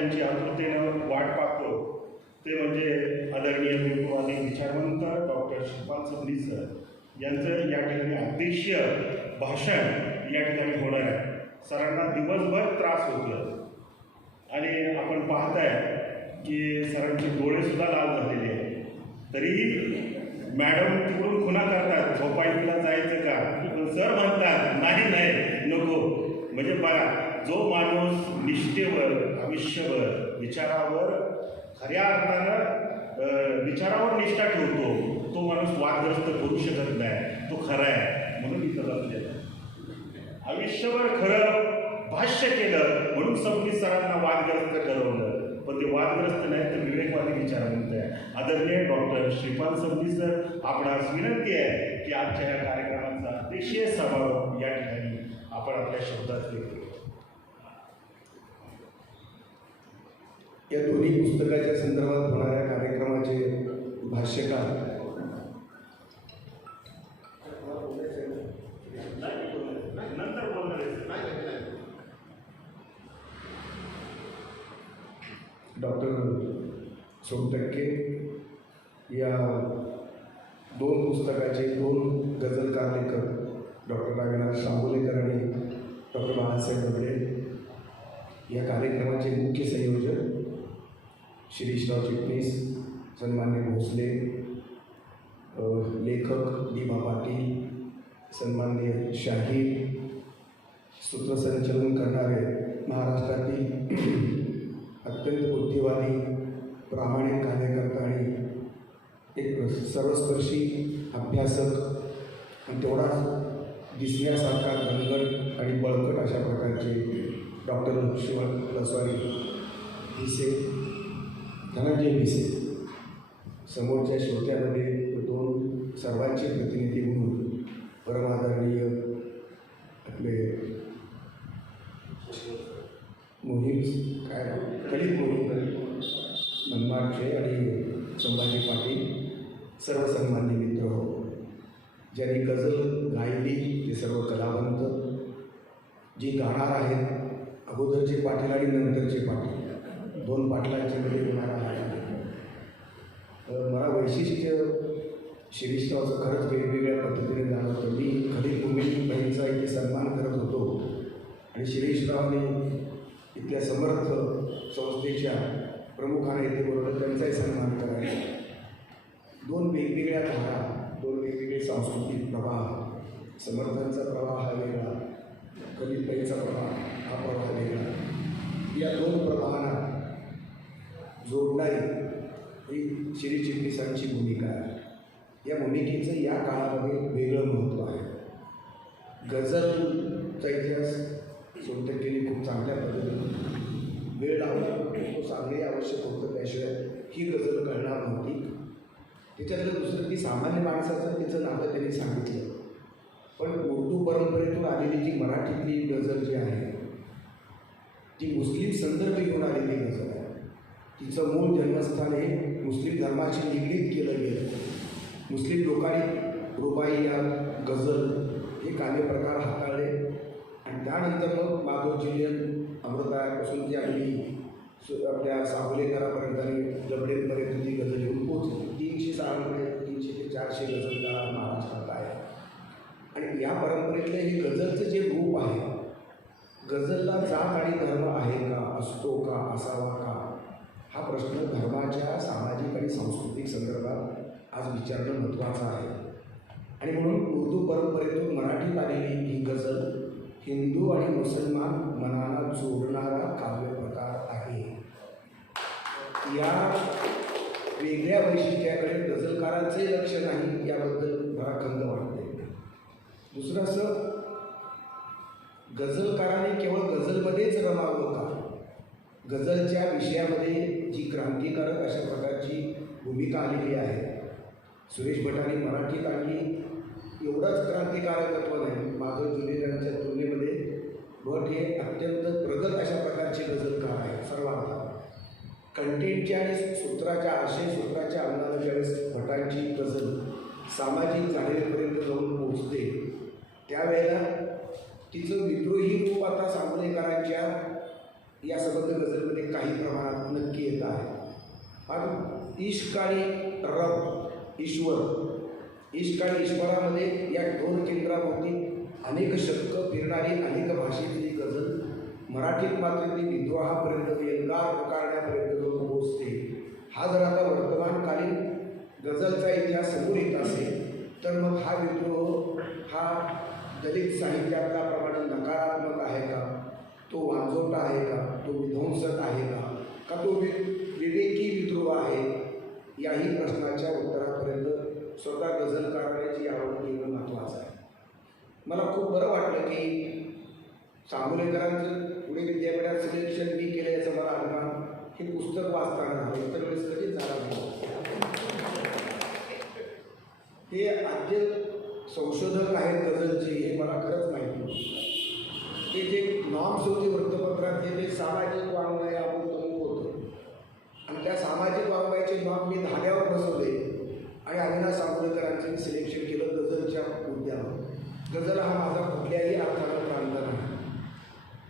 ज्यांची आतुरतेनं वाट पाहतो ते म्हणजे आदरणीय हिंदुवादी विचारवंत डॉक्टर श्रीपाल सबनी सर यांचं या ठिकाणी अध्यक्षीय भाषण या ठिकाणी होणार आहे. सरांना दिवसभर त्रास होतो आणि आपण पाहताय की सरांचे डोळेसुद्धा लाल झालेले आहेत. तरी मॅडम तिकडून खुणा करतात, झोपायला जायचं का, पण सर म्हणतात नाही नको. म्हणजे बघा, जो माणूस निष्ठेवर, आयुष्यभर, विचारावर, खऱ्या अर्थानं विचारावर निष्ठा ठेवतो तो माणूस वादग्रस्त करू शकत नाही. तो खरा आहे म्हणून इथं बसलेला. आयुष्यभर खरं भाष्य केलं म्हणून सबनी सरांना वादग्रस्त ठरवलं. पण ते वादग्रस्त नाही तर विवेकवादी विचारवंत आहे. आदरणीय डॉक्टर श्रीपाल सबनी सर, आपणास विनंती आहे की आजच्या या कार्यक्रमाचा अध्यक्षीय समारोप या ठिकाणी आपण आपल्या शब्दात केला. या दोन्ही पुस्तकाच्या संदर्भात होणाऱ्या कार्यक्रमाचे भाष्यकार डॉक्टर सोनटक्के, या दोन पुस्तकाचे दोन गझलकार लेखक डॉक्टर अविनाश शांबोलेकर आणि डॉक्टर बाळासाहेब दबडे, या कार्यक्रमाचे मुख्य संयोजक शिरीषराव चिटणीस, सन्मान्य भोसले, लेखक दीपा पाटील, सन्मान्य शाहीर, सूत्रसंचलन करणारे महाराष्ट्रातील अत्यंत बुद्धिवादी, प्रामाणिक कार्यकर्ता आणि एक सर्वस्पर्शी अभ्यासक आणि तेवढाच दिसण्यासारखा घनगट आणि बळकट अशा प्रकारचे डॉक्टर शिवण लसवारी भिसे, धनंजय भिसे, समोरच्या श्रोत्यामध्ये दोन सर्वांचे प्रतिनिधी म्हणून परमादरणीय आपले मोहीम कलित मोहीम मनमाडचे आणि संभाजी पाटील, सर्व सन्मान्य मित्र हो, ज्यांनी गझल गायली ते सर्व कलावंत, जी गाणार आहेत अगोदरचे पाटील आणि नंतरचे पाटील, दोन पाटलांचे मध्ये होणारा आहे. मला वैशिष्ट्य शिरीषरावचं खरंच वेगवेगळ्या पद्धतीने जाणवतं. मी खलील भूमी बहिणीचा इथे सन्मान करत होतो आणि शिरीषरावने इथल्या समर्थ संस्थेच्या प्रमुखाने इथे बोलवलं, त्यांचाही सन्मान करायचा. दोन वेगवेगळ्या धारा, दोन वेगवेगळे सांस्कृतिक प्रवाह, समर्थांचा प्रवाह हा वेगळा, खलीलबाईचा प्रवाह हा प्रवाह वेगळा. या दोन प्रवाहांना जोडणारी ही श्री चिटणीसांची भूमिका आहे. या भूमिकेचं या काळामध्ये वेगळं महत्त्व आहे. गझलचा इतिहास सोनटक्केने खूप चांगल्या पद्धतीने वेळ लावला, तो सांगणे आवश्यक होतं, त्याशिवाय ही गझल कळणार नव्हती. त्याच्यातलं दुसरं की सामान्य माणसाचं तिचं नातं त्यांनी सांगितलं. पण उर्दू परंपरेतून आलेली जी मराठीतली गझल जी आहे ती मुस्लिम संदर्भ घेऊन आलेली गझल आहे. तिचं मूळ जन्मस्थान हे मुस्लिम धर्माशी निगडीत केलं गेलं. मुस्लिम लोकांनी रुबाई या गझल हे काव्यप्रकार हाताळले आणि त्यानंतर मग माधवजिलियन अमृतापासून ती अगदी आपल्या सावलेकरापर्यंत आणि दबडेपर्यंत ती गझल येऊन पोचली. 300 ते 400 गझलकार महाराष्ट्रात आहे आणि या परंपरेतलं हे गझलचं जे रूप आहे, गझलला जात आणि धर्म आहे का, असतो का, असावा का, हा प्रश्न धर्माच्या सामाजिक आणि सांस्कृतिक संदर्भात आज विचारणं महत्त्वाचं आहे. आणि म्हणून उर्दू परंपरेतून मराठीत आलेली ही गझल हिंदू आणि मुसलमान मनाला जोडणारा काव्यप्रकार आहे. या वेगळ्या वैशिष्ट्याकडे गझलकारांचंही लक्ष नाही, याबद्दल मला खंत वाटते. दुसरं असं, गझलकाराने केवळ गझलमध्येच रमावं का? गझलच्या विषयामध्ये जी क्रांतिकारक अशा प्रकारची भूमिका आलेली आहे, सुरेश भटांनी मराठीत आणली, एवढंच क्रांतिकारकत्व नाही. माधव जुलेरांच्या तुलनेमध्ये भट हे अत्यंत प्रगत अशा प्रकारचे गझलकार आहेत. सर्वात कंटेंटच्या आणि सूत्राच्या, आशय सूत्राच्या अंगाने ज्यावेळेस भटांची गझल सामाजिक जाणीवेपर्यंत जाऊन पोहोचते, त्यावेळेला तिचं विद्रोही रूप आता सांगोलेकरांच्या या सबंध गझलमध्ये काही प्रमाणात आज इश्क आणि रब ईश्वर, इश्क आणि ईश्वरामध्ये या दोन केंद्राभोवती अनेक शतक फिरणारी अनेक भाषेतली गझल मराठीत मात्र ती विद्रोहापर्यंत व्यंगार पुकारण्यापर्यंत जाऊन पोहोचते. हा जर आता वर्तमानकालीन गझलचा इतिहास समोर येत असेल तर मग हा विद्रोह हा दलित साहित्याप्रमाणे नकारात्मक आहे का, तो वांजोटा आहे का, तो विध्वंसक आहे का तो विवेकी विद्रोह आहे, याही प्रश्नाच्या उत्तरापर्यंत स्वतः गझलकाराची आवड घेणं महत्त्वाचं आहे. मला खूप बरं वाटलं की सांगोलेकरांचं पुणे विद्यापीठात सिलेक्शन मी केलं याचा मला अभिमान हे पुस्तक वाचताना झालं, इतर वेळेस कधीच झाला नाही. हे आद्य संशोधक आहेत गझलचे हे मला खरंच माहिती नव्हतं. ते जे नॉर्म्स होते वृत्तपत्रात ते सामाजिक वाङ्मय अमुक होतं आणि त्या सामाजिक वाङ्मयाचे नॉर्म मी धाग्यावर बसवले आणि अविनाश सांगोलेकरांचं सिलेक्शन केलं गझलच्या मुद्द्यावर. गझल हा माझा कुठल्याही अर्थानं प्रांत नाही,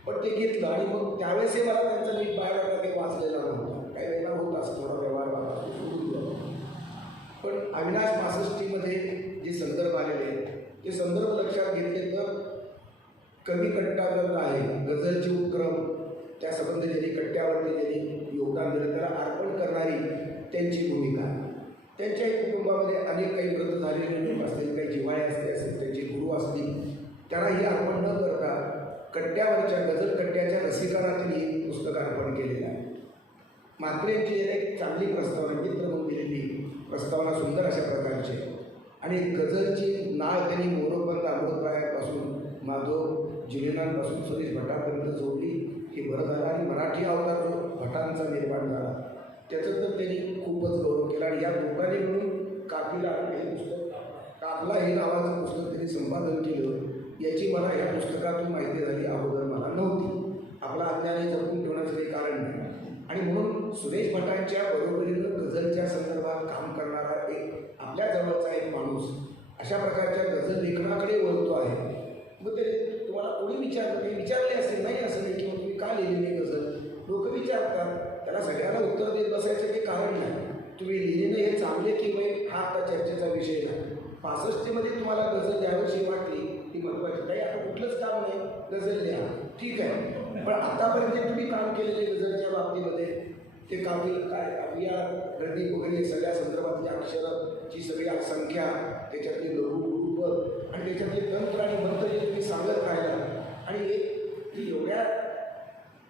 पण ते घेतलं आणि मग त्यावेळेसही मला त्यांचा नीट बायोडाटा काही वाचलेला नव्हता. काही वेळेला होत असतो थोडा व्यवहार वाचा सोडून दिला. पण अविनाश 65मध्ये जे संदर्भ आलेले ते संदर्भ लक्षात घेतले तर कवी कट्टा ग्रंथ आहे, गझलचे उपक्रम त्या संबंधी ज्यांनी कट्ट्यावरती ज्यांनी योगदान दिलं त्याला अर्पण करणारी त्यांची भूमिका. त्यांच्याही कुटुंबामध्ये अनेक काही व्रत झालेले लोक असतील, काही जिव्हाळे असते असेल, त्यांचे गुरु असतील, त्यांनाही अर्पण न करता कट्ट्यावरच्या गझल कट्ट्याच्या रसिकांना ही पुस्तक अर्पण केलेलं आहे. म्हात्रेंची एक चांगली प्रस्तावना मित्र म्हणून दिलेली प्रस्तावना सुंदर अशा प्रकारची आणि गझलची नाळ त्यांनी मोरोपंत अमृतरायापासून माधव जिलेनांपासून सुरेश भटापर्यंत जोडली. हे बरं झालं आणि मराठी अवतार जो भटांचा निर्माण झाला त्याचा तर त्यांनी खूपच गौरव केला आणि या दोघांनी म्हणून काफिला हे पुस्तक काफला हे नावाचं पुस्तक त्यांनी संपादन केलं. याची मला या पुस्तकातून माहिती झाली, अगोदर मला नव्हती. आपला अज्ञान जपून ठेवण्याचं काही कारण नाही आणि म्हणून सुरेश भटांच्या बरोबरीनं गझलच्या संदर्भात काम करणारा एक आपल्या जवळचा एक माणूस अशा प्रकारच्या गझल लेखनाकडे वळतो आहे. मग ते तुम्हाला कोणी विचारले असेल नाही असं नाही किंवा तुम्ही का लिहिलेली गझल लोक विचारतात, त्याला सगळ्यांना उत्तर देत बसायचं काही कारण नाही. तुम्ही लिहिलेलं हे चांगले की वाईट हा आता चर्चेचा विषय नाही. 65मध्ये तुम्हाला गझल द्यावीशी वाटली ती महत्त्वाची काही आता कुठलंच काम नाही, गझल लिहा ठीक आहे. पण आतापर्यंत तुम्ही काम केलेले गझलच्या बाबतीमध्ये ते काव्य काय काव्या गर्दी वगैरे सगळ्या संदर्भातली अक्षराची सगळी संख्या त्याच्यातले लघु रूप आणि त्याच्यातले तंत्र आणि मंत्र जे तुम्ही सांगत राहिला आणि एक एवढ्या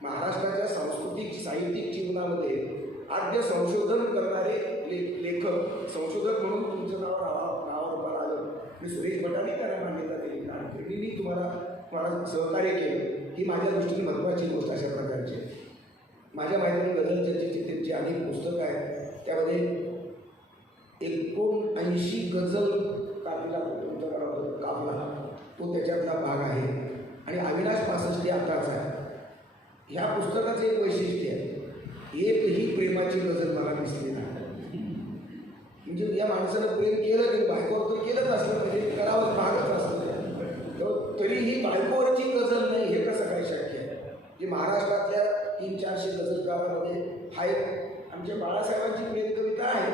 महाराष्ट्राच्या सांस्कृतिक साहित्यिक जीवनामध्ये आद्य संशोधन करणारे लेखक संशोधक म्हणून तुमचं नावावर आलं मी सुरेश भटांनी त्याला मान्यता दिली आणि मी तुम्हाला सहकार्य केलं ही माझ्या दृष्टीने महत्त्वाची गोष्ट अशा प्रकारची. माझ्या माहितीने गझल चर्चेची त्यांची अनेक पुस्तकं आहेत, त्यामध्ये 79 गझल काफिला काफला तो त्याच्यातला भाग आहे आणि अविनाश 65 आताचा आहे. ह्या पुस्तकाचं एक वैशिष्ट्य आहे, एकही प्रेमाची गझल मला दिसली नाही. म्हणजे या माणसानं प्रेम केलं की बायकोवर तर केलंच असलं म्हणजे करावं भागच असतं तरीही बायकोवरची गझल नाही हे कसं काय शक्य आहे. जे महाराष्ट्रातल्या 300-400 गझलकारांमध्ये हा एक आमच्या बाळासाहेबांची प्रेम कविता आहे.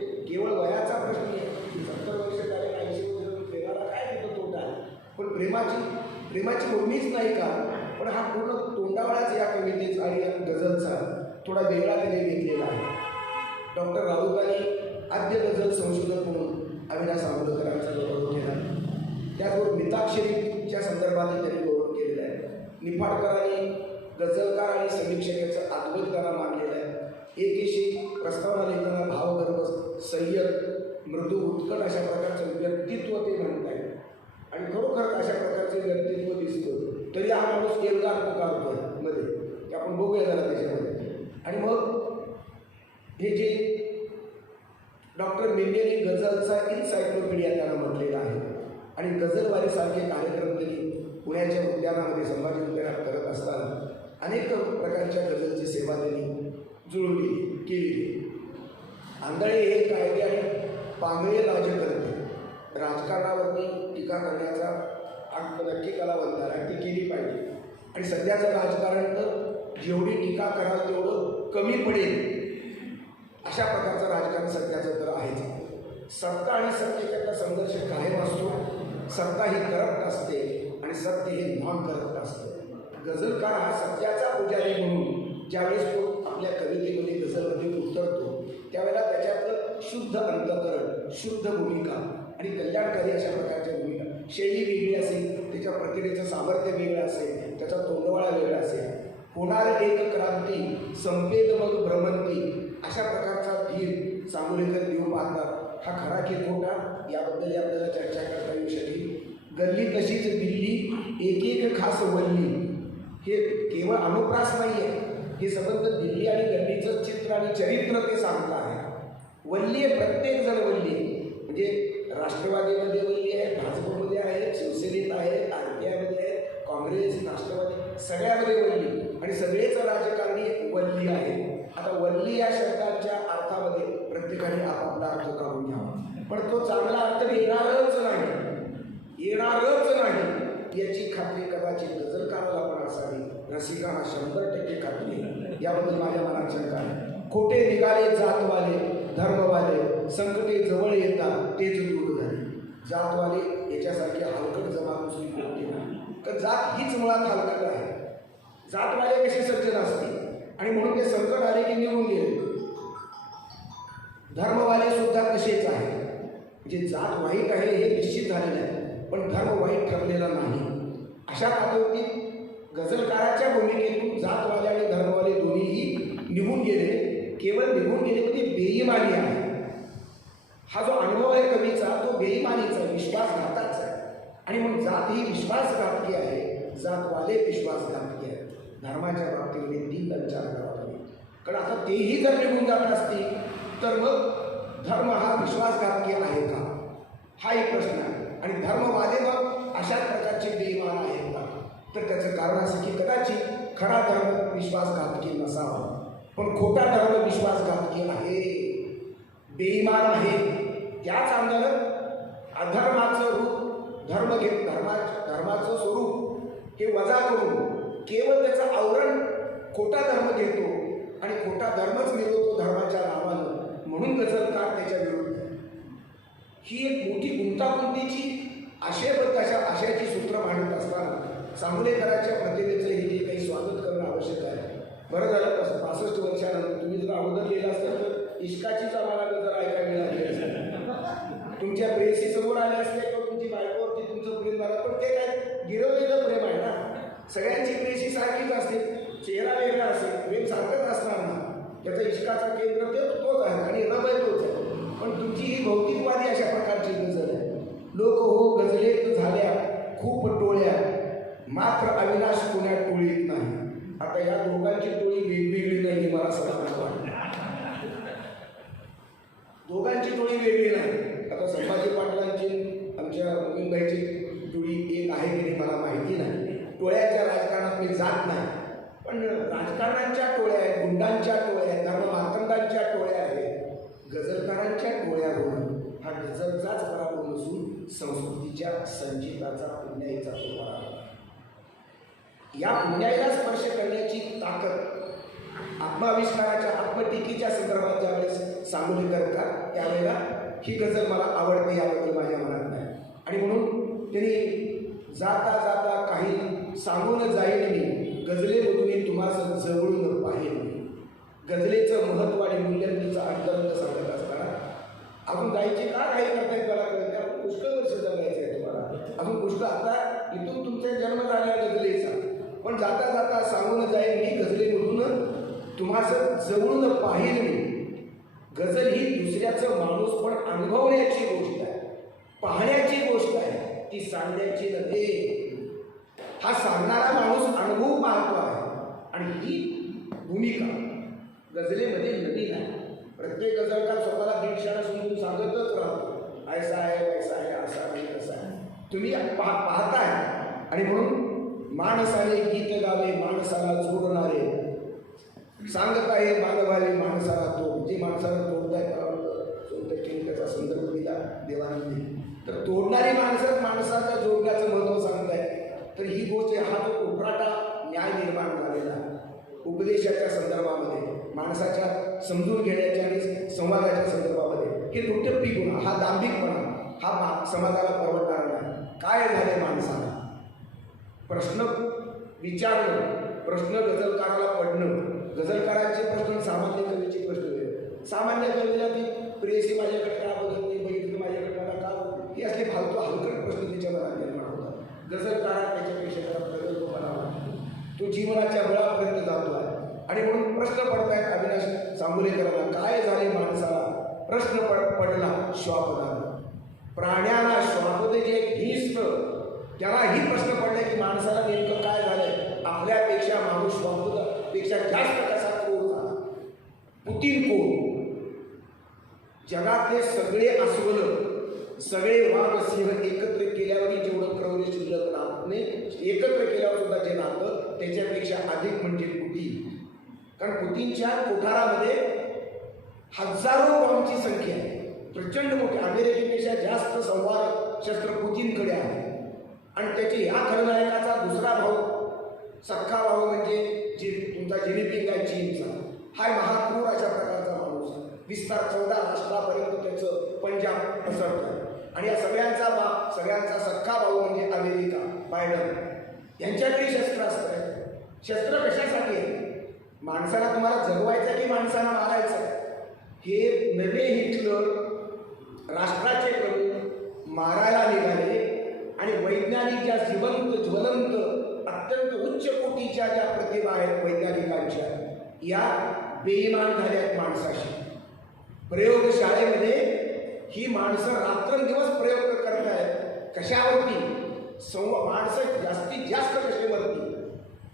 ते केवळ वयाचा प्रश्न आहे, 70 वर्ष झाले 80 वर्ष प्रेमाला काय तिथं तोटा आहे, पण प्रेमाची उर्मीच नाही का. पण हा पूर्ण तोंडावळाच या कवितेचा आणि या गझलचा थोडा वेगळा त्याने घेतलेला आहे. डॉक्टर राऊतांनी आद्य गझल संशोधक म्हणून अविनाश सांगोलेकरांचा गौरव केला. त्याचबरोबर मिताक्षरीच्या संदर्भात त्यांनी गौरव केलेला आहे. निफाडकरांनी गझलकार आणि समीक्षकाचं अद्भुत त्याला मानलेलं आहे. एकेशी प्रस्तावना लिहिताना भावगर्भ संयत मृदू उत्कट अशा प्रकारचं व्यक्तित्व ते म्हणत आहे आणि खरोखर अशा प्रकारचे व्यक्तित्व दिसतं. तरी हा माणूस एल्गार पुकारतोय मध्ये ते आपण बघूया जरा त्याच्यामध्ये. आणि मग हे जे डॉक्टर मेंढेंनी गझलचा इन्सायक्लोपीडिया त्याला म्हटलेला आहे आणि गझलवारीसारखे कार्यक्रम त्यांनी पुण्याच्या उद्यानामध्ये संभाजी उद्यानात करत असताना अनेक प्रकारच्या गझलची सेवा त्यांनी जुळवली केली. आंधळे हे कायदे आणि पांगळे राजकर्ते राजकारणावरती टीका करण्याचा नक्की कलावंत आहे ती केली पाहिजे आणि सध्याचं राजकारण तर जेवढी टीका कराल तेवढं कमी पडेल अशा प्रकारचं राजकारण सध्याचं तर आहेच. सत्ता आणि सत्तेच्यातला संघर्ष कायम असतो. सत्ता ही करप्ट असते आणि सत्य हे नॉन करप्ट असते. गझलकार हा सत्याचा पुजारी म्हणून ज्यावेळेस तो आपल्या कवितेमध्ये गझलमध्ये उतरतो त्यावेळेला त्याच्यातलं शुद्ध अंतःकरण, शुद्ध भूमिका आणि कल्याणकारी अशा प्रकारच्या भूमिका, शैली वेगळी असेल, त्याच्या प्रतिमेचं सामर्थ्य वेगळं असेल, त्याचा तोंडवाळा वेगळा असेल. होणार एक क्रांती संपेल मग भ्रमंती अशा प्रकारचा धीर सांगोलेकर देऊ पाहतात. हा खरा की खोटा याबद्दल आपल्याला चर्चा करता येऊ शकेल. गल्ली तशीच दिल्ली एक एक खास वल्ली हे केवळ अनुप्रास नाही आहे, हे संबंध दिल्ली आणि गल्लीचं चित्र आणि चरित्र ते सांगत आहे. वल्ली आहे, प्रत्येक जण वल्ली आहे. म्हणजे राष्ट्रवादीमध्ये वल्ली आहे, भाजपमध्ये आहे, शिवसेनेत आहे, आरपीआयमध्ये आहे, काँग्रेस, राष्ट्रवादी सगळ्यामध्ये वल्ली आणि सगळेच राजकारणी वल्ली आहे. आता वल्ली या शब्दाच्या अर्थामध्ये प्रत्येकाने आपापला अर्थ काढून घ्यावा, पण तो चांगला अर्थ येणारच नाही याची खात्री कदाचित गझलकाराला पण असावी, रसिकांना 100% खात्री आहे. याबद्दल माझ्या मनात शंका आहे. खोटे निघाले जातवाले धर्मवाले, संकटे जवळ येतात तेच दूर झाले. जातवाले याच्यासारखी हलकट जमात दुसरी कोणती नाही, तर जात हीच मुळात हलकट आहे. जातवाले कसे सज्जन असतील आणि म्हणून ते संकट आले की निघून गेले. धर्मवाले सुद्धा तसेच आहे. म्हणजे जात वाईट आहे हे निश्चित झालेलं आहे, पण धर्म वाईट ठरलेला नाही. अशा पातळीत गझलकाराच्या भूमिकेतून जातवाले आणि धर्मवाले दोन्हीही निघून गेले. केवळ निघून गेले म्हणजे बेईमानी आहे. हा जो अनुभव आहे कवीचा तो बेईमानीचा, विश्वासघाताचा आहे. आणि म्हणून जात ही विश्वासघातकी आहे, जातवाले विश्वासघातकी आहे. धर्माच्या बाबतीमध्ये तीन विचार करावा लागेल. कारण आता तेही जर निघून जात असतील तर मग धर्म हा विश्वासघातकी आहे का, हा एक प्रश्न आहे. आणि धर्मवादी मग अशाच प्रकारचे बेईमान आहेत का, तर त्याचं कारण असं की कदाचित खरा धर्म विश्वासघातकी नसावा, पण खोटा धर्म विश्वासघातकी आहे, बेईमान आहे. त्याच अंगानं अधर्माचं रूप धर्म घेत, धर्माचं स्वरूप हे वजा करून केवळ त्याचं आवरण खोटा धर्म घेतो आणि खोटा धर्मच घेतो तो धर्माच्या नावानं, म्हणून गझलकार त्याच्या विरुद्ध आहे. ही एक मोठी गुंतागुंतीची आशयबद्ध अशा आशयाची सूत्र मांडत असताना सांगोलेकरांच्या प्रतिमेचं हे जे काही स्वागत करणं आवश्यक आहे. बरं झालं 65 वर्षानंतर तुम्ही जर अगोदर लिहिलं असतं तर इश्काचीच आम्हाला गजर ऐकायला मिळाली असते. तुमच्या प्रेयसी समोर आले असते किंवा तुमची बायकोवरती तुमचं प्रेम झालं, पण ते काय गिरवलेलं प्रेम आहे ना. सगळ्यांची प्रेयसी सारखीच असते, चेहरा वेगळा असेल, प्रेम सारखंच असणार ना. त्याचा इश्काचा केंद्र तोच आहे आणि रब आहे तोच आहे. पण तुमची ही भौतिकवादी अशा प्रकारची गझल आहे. लोक हो गझलेत झाल्या खूप टोळ्या, मात्र अविनाश पुण्यात टोळीत नाही. आता या दोघांची टोळी वेगवेगळी नाही, मला असं वाटतं. दोघांची टोळी वेगळी नाही. आता संभाजी पाटलांची आमच्या मोमीनबाईची टोळी एक आहे की नाही मला माहिती नाही. टोळ्याच्या राजकारणात मी जात नाही, पण राजकारणाच्या टोळ्या आहेत, गुंडांच्या टोळ्या आहेत, धर्ममार्तंडांच्या टोळ्या आहेत. गझलकारांच्या टोळ्या होणं हा गझलचाच पराभव नसून संस्कृतीच्या संचिताचा, पुण्याईचा तो पराभव. या पुण्याईला स्पर्श करण्याची ताकद आत्माविष्काराच्या, आत्मटीकेच्या संदर्भात ज्यावेळेस सांगोलेकर करतात त्यावेळेला ही गझल मला आवडते, याबद्दल माझ्या मनात नाही. आणि म्हणून त्यांनी जाता जाता काही सांगून जाईल मी, गझलेमधून तुम्हाला जवळून पाहिजे. गझलेचं महत्त्व आणि मूल्यांचं अंतरंग सांगत असताना अजून जायची का काही करतायत मला कळत, आपण पुष्कळ वर्ष जगायचं आहे तुम्हाला, अजून पुष्कळ. आता इथून तुमचा जन्म झाला गझलेचा, पण जाता जाता सांगून जाईल मी, गझलेमधून तुम्हाला जवळून पाहिजे मी. गझल ही दुसऱ्याचं माणूस पण अनुभवण्याची गोष्ट आहे, पाहण्याची गोष्ट आहे, ती सांगण्याची नव्हे. हा सांगणारा माणूस अनुभव पाहतो आहे आणि ही भूमिका गझलेमध्ये नवीन आहे. प्रत्येक गझलकार स्वतःला 1.5 क्षण समजून सांगतच राहतो, ऐसा आहे वैसा आहे, असा नाही तसा आहे. तुम्ही पाहताय आणि म्हणून माणसाने गीत गावे माणसाला जोडणारे, सांगत आहे मानवाले माणसाला तोड. जे माणसाला तोडताय त्याचा संदर्भ दिला देवाने, तर तोडणारी माणसं माणसाच्या जोडण्याचं महत्त्व सांगताय. तर ही गोष्ट, हा जो उभराटा न्याय निर्माण झालेला उपदेशाच्या संदर्भामध्ये, माणसाच्या समजून घेण्याच्या आणि संवादाच्या संदर्भामध्ये हे दुटप्पी गुन्हा, हा दांभिकपणा, हा समाजाला परवडणार नाही. काय झाले माणसाला? प्रश्न विचारणं, प्रश्न गझलकाराला पडणं. गझलकारांचे प्रश्न सामान्य कवीचे प्रश्न वेगळे. सामान्य कवीला ती प्रेयसी माझ्याकडे का बघत नाही, बघितली माझ्याकडे का, हे असले फालतू हलकट प्रश्न त्याच्या मनात निर्माण होतात. गझलकारात त्याच्यापेक्षा जरा प्रगल्भपणा वाटतो. तो जीवनाच्या मुळापर्यंत जातो आहे. आणि म्हणून प्रश्न पडतायत अविनाश सांगोलेकरांना, काय झाले माणसाला? प्रश्न पडला श्वापदाला. प्राण्यांना श्वापदे जे हिंस्त्र, त्यालाही प्रश्न पडले की माणसाला नेमकं काय झालंय? आपल्यापेक्षा माणूस श्वापदापेक्षा जास्त कसा क्रूर झाला? पुतीन कोण? जगातले सगळे अस्वल, सगळे वाघ सिंह एकत्र केल्यावरही जेवढं क्रौर्य शिल्लक राहत नाही, एकत्र केल्यावर सुद्धा जे राहतं त्याच्यापेक्षा अधिक म्हणजे पुतीन. कारण पुतीनच्या कोठारामध्ये हजारो बॉम्बची संख्या आहे, प्रचंड मोठी. अमेरिकेपेक्षा जास्त संवार शस्त्र पुतीनकडे आहे. आणि त्याची ह्या खलनायकाचा दुसरा भाऊ, सख्खा भाऊ म्हणजे जे तुमचा जिनिपिंग आहे चीनचा, हा महाक्रूर अशा प्रकारचा माणूस आहे. विस्तार 14 राष्ट्रापर्यंत त्याचं पंजाब पसरतं. आणि या सगळ्यांचा बाप, सगळ्यांचा सख्खा भाऊ म्हणजे अमेरिका, बायडन, यांच्याकडे शस्त्रास्त्र आहे. शस्त्र कशासाठी आहे? माणसाला तुम्हाला जगवायचं की माणसाला मारायचं? हे नवे हिटलर राष्ट्राचे प्रमुख मारायला निघाले. आणि वैज्ञानिक ज्या ज्वलंत अत्यंत उच्च कोटीच्या ज्या प्रतिभा आहेत वैज्ञानिकांच्या, या बेईमान झाल्यात माणसाशी. प्रयोगशाळेमध्ये ही माणसं रात्रंदिवस प्रयोग करतायत. कशावरती? माणसं जास्तीत जास्त कसे मरतील,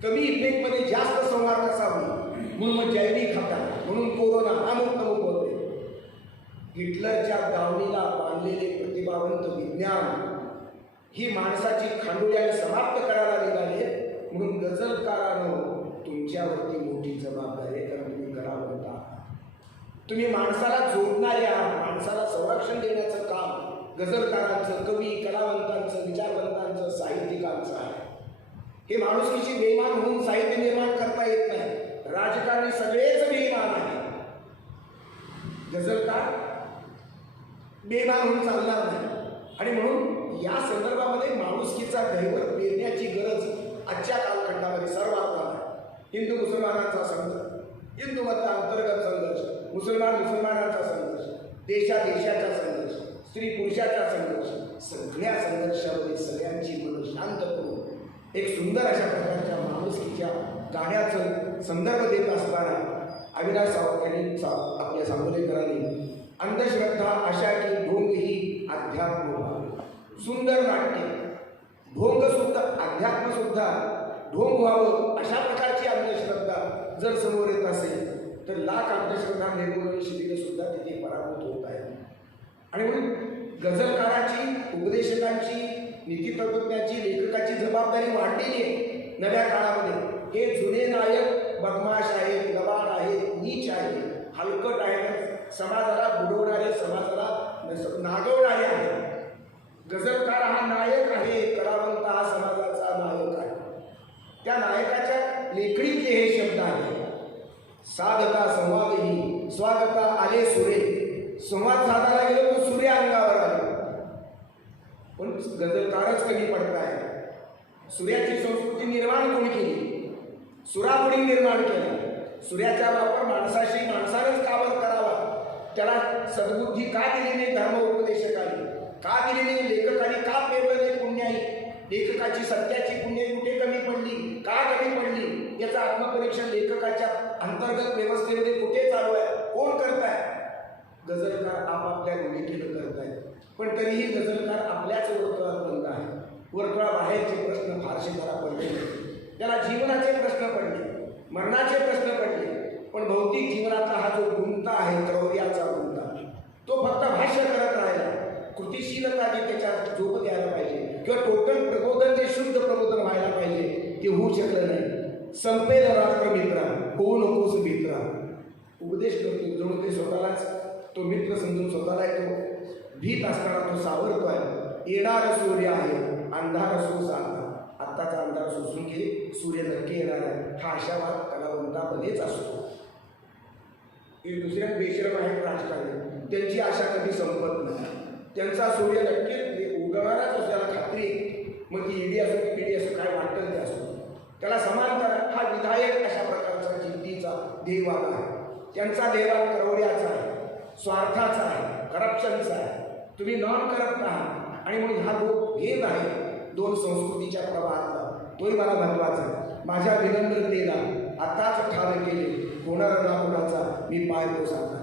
कमी इफेक्टमध्ये जास्त संहार कसा होईल, म्हणून मग जैविक हत्या, म्हणून कोरोना, अमुक तमुक वगैरे. हिटलरच्या दावणीला बांधलेले प्रतिभावंत विज्ञान ही माणसाची खांडोळ्याने समाप्त करायला निघाले. म्हणून गझलकारांनो, तुमच्यावरती मोठी जबाबदारी आहे. कारण तुम्ही कलावंत आहात. तुम्ही माणसाला जोडणाऱ्या, माणसाला संरक्षण देण्याचं काम गझलकारांचं, कवी, कलावंतांचं, विचारवंतांचं, साहित्यिकांचं आहे. हे माणुसकीशी बेईमान होऊन साहित्य निर्माण करता येत नाही. राजकारणी सगळेच बेईमान आहेत. गझलकार बेईमान होऊन चालणार नाही. आणि म्हणून या संदर्भामध्ये माणुसकीचा दैवत पेरण्याची गरज आजच्या कालखंडामध्ये सर्वात आहे. हिंदू मुसलमानांचा संघर्ष, हिंदू मत अंतर्गत संघर्ष, मुसलमानांचा संघर्ष, देशाचा संघर्ष, स्त्री पुरुषाचा संघर्ष, सगळ्या संघर्षामध्ये सगळ्यांची मन शांत करून एक सुंदर अशा प्रकारच्या माणुसकीच्या गाण्याचं संदर्भ देत असताना अविनाश सावंत यांनी आपल्या सांगोलेकरांनी अंधश्रद्धा अशा की ढोंग ही अध्यात्म, सुंदर नाट्य, ढोंग सुद्धा, अध्यात्म सुद्धा ढोंग व्हावं अशा प्रकारची अंधश्रद्धा जर समोर येत असेल तर लाख अंधश्रद्धा निर्मूलन शिबिरं सुद्धा तिथे पराभूत होत आहेत. आणि म्हणून गझलकाराची, उपदेशकांची, नीतितत्वज्ञाची, लेखकाची जबाबदारी वाढलेली आहे नव्या काळामध्ये. हे जुने नायक बदमाश आहेत, लबाड आहेत, नीच आहेत, हलकट आहेत, समाजाला बुडवणारे, समाजाला नागवणारे आहेत. गझलकार हा नायक आहे, कलावंत हा समाजाचा नायक आहे. त्या नायकाच्या लेखणीतले हे शब्द आहेत. साधता संवादही स्वागता आले सुरे. संवाद साधायला गेलो तो सूर्य अंगावर आले. पण गझलकारच कमी पडताय. सूर्याची संस्कृती निर्माण कोणी केली? सुरामुळी निर्माण केला. सूर्याचा वापर माणसाशी माणसानेच काबर करावा? त्याला सद्बुद्धी का दिली नाही धर्मोपदेशकांनी? का दिली नाही लेखकांनी? का पेरलं नाही पुण्याई? लेखकाची सत्याची पुण्य कुठे कमी पडली? का कमी पडली? याचं आत्मपरीक्षण लेखकाच्या अंतर्गत व्यवस्थेमध्ये कुठे चालू आहे? कोण करताय? गझलकार आपापल्या भूमिकेनं करतायत. पण तरीही गझलकार आपल्याच वर्तुळात बंद आहे. वर्तुळाबाहेरचे प्रश्न फारसे त्याला पडले नाही. त्याला जीवनाचे प्रश्न पडले, मरणाचे प्रश्न पडले. पण भौतिक जीवनाचा हा जो गुंता आहे, क्रौर्याचा गुंता, तो फक्त भाष्य करत राहिला. कृतिशीलता जी त्याच्यात झोप द्यायला पाहिजे किंवा टोटल प्रबोधन, जे शुद्ध प्रबोधन व्हायला पाहिजे, ते होऊ शकलं नाही. संपेल रात्र मित्रा, होऊ नकोस मित्रा. उपदेश करतो जणू ते स्वतःलाच तो मित्र समजून स्वतःला तो भीत असताना तो सावरतोय. येणार सूर्य आहे, अंधार असो साधा. आत्ताचा अंधार सोसून घे, सूर्य नक्की येणार आहे. हा आशावाद कलावंतामध्येच असतो. हे दुसऱ्या बेशरम आहेत राजकारणी, त्यांची आशा कधी संपत नाही. त्यांचा सूर्य नक्कीच उगवणारच असतो, त्याला खात्री आहे. मग ती ईडी असो की पिढी असो, काय वाटेल ते असो, त्याला समान करा. हा विधायक अशा प्रकारचा जिद्दीचा ध्येयवाद आहे. त्यांचा ध्येयवाद करवड्याचा आहे, स्वार्थाचा आहे, करप्शनचा आहे. तुम्ही नॉन करप्ट आहात आणि म्हणून हा जो भेद आहे दोन संस्कृतीच्या प्रवाहातला, तोही मला महत्त्वाचा आहे. माझ्या विनम्रतेला आताच ठार केले, होणार ना कोणाचा मी पाय पोसाचा.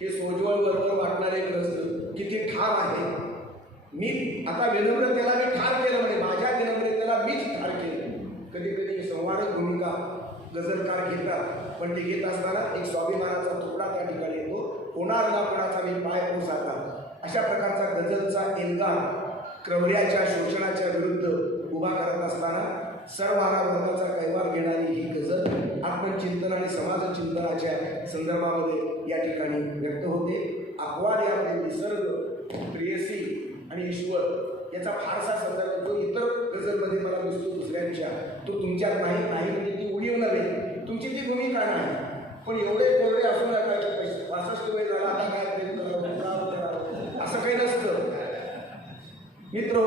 हे सोजवळ वरवर वाटणारे प्रश्न किती ठार आहे. मी आता विनम्रतेला मी ठार केलं, म्हणजे माझ्या विनम्रतेला मीच ठार केलं. कधी कधी संवादक भूमिका गझलकार घेतात, पण ते घेत असताना एक स्वाभिमानाचा तुकडा त्या ठिकाणी येतो, होणार ना कोणाचा मी पाय पोसाचा. अशा प्रकारचा गझलचा एल्गार क्रवऱ्याच्या शोषणाच्या विरुद्ध उभा करत असताना सर्वांना वर्गाचा कैवार घेणारी ही गझल आत्मचिंतन आणि समाजचिंतनाच्या संदर्भामध्ये या ठिकाणी व्यक्त होते. अपवाद यामध्ये निसर्ग, प्रेयसी आणि ईश्वर याचा फारसा संदर्भ जो इतर गझलमध्ये मला दिसतो दुसऱ्यांच्या, तो तुमच्यात नाही. नाही म्हणजे ती उणीव नव्हे, तुमची ती भूमिका नाही. पण एवढे कोरडे असू नका की 65 वय झाला आता काय असं काही नसतं. मित्र,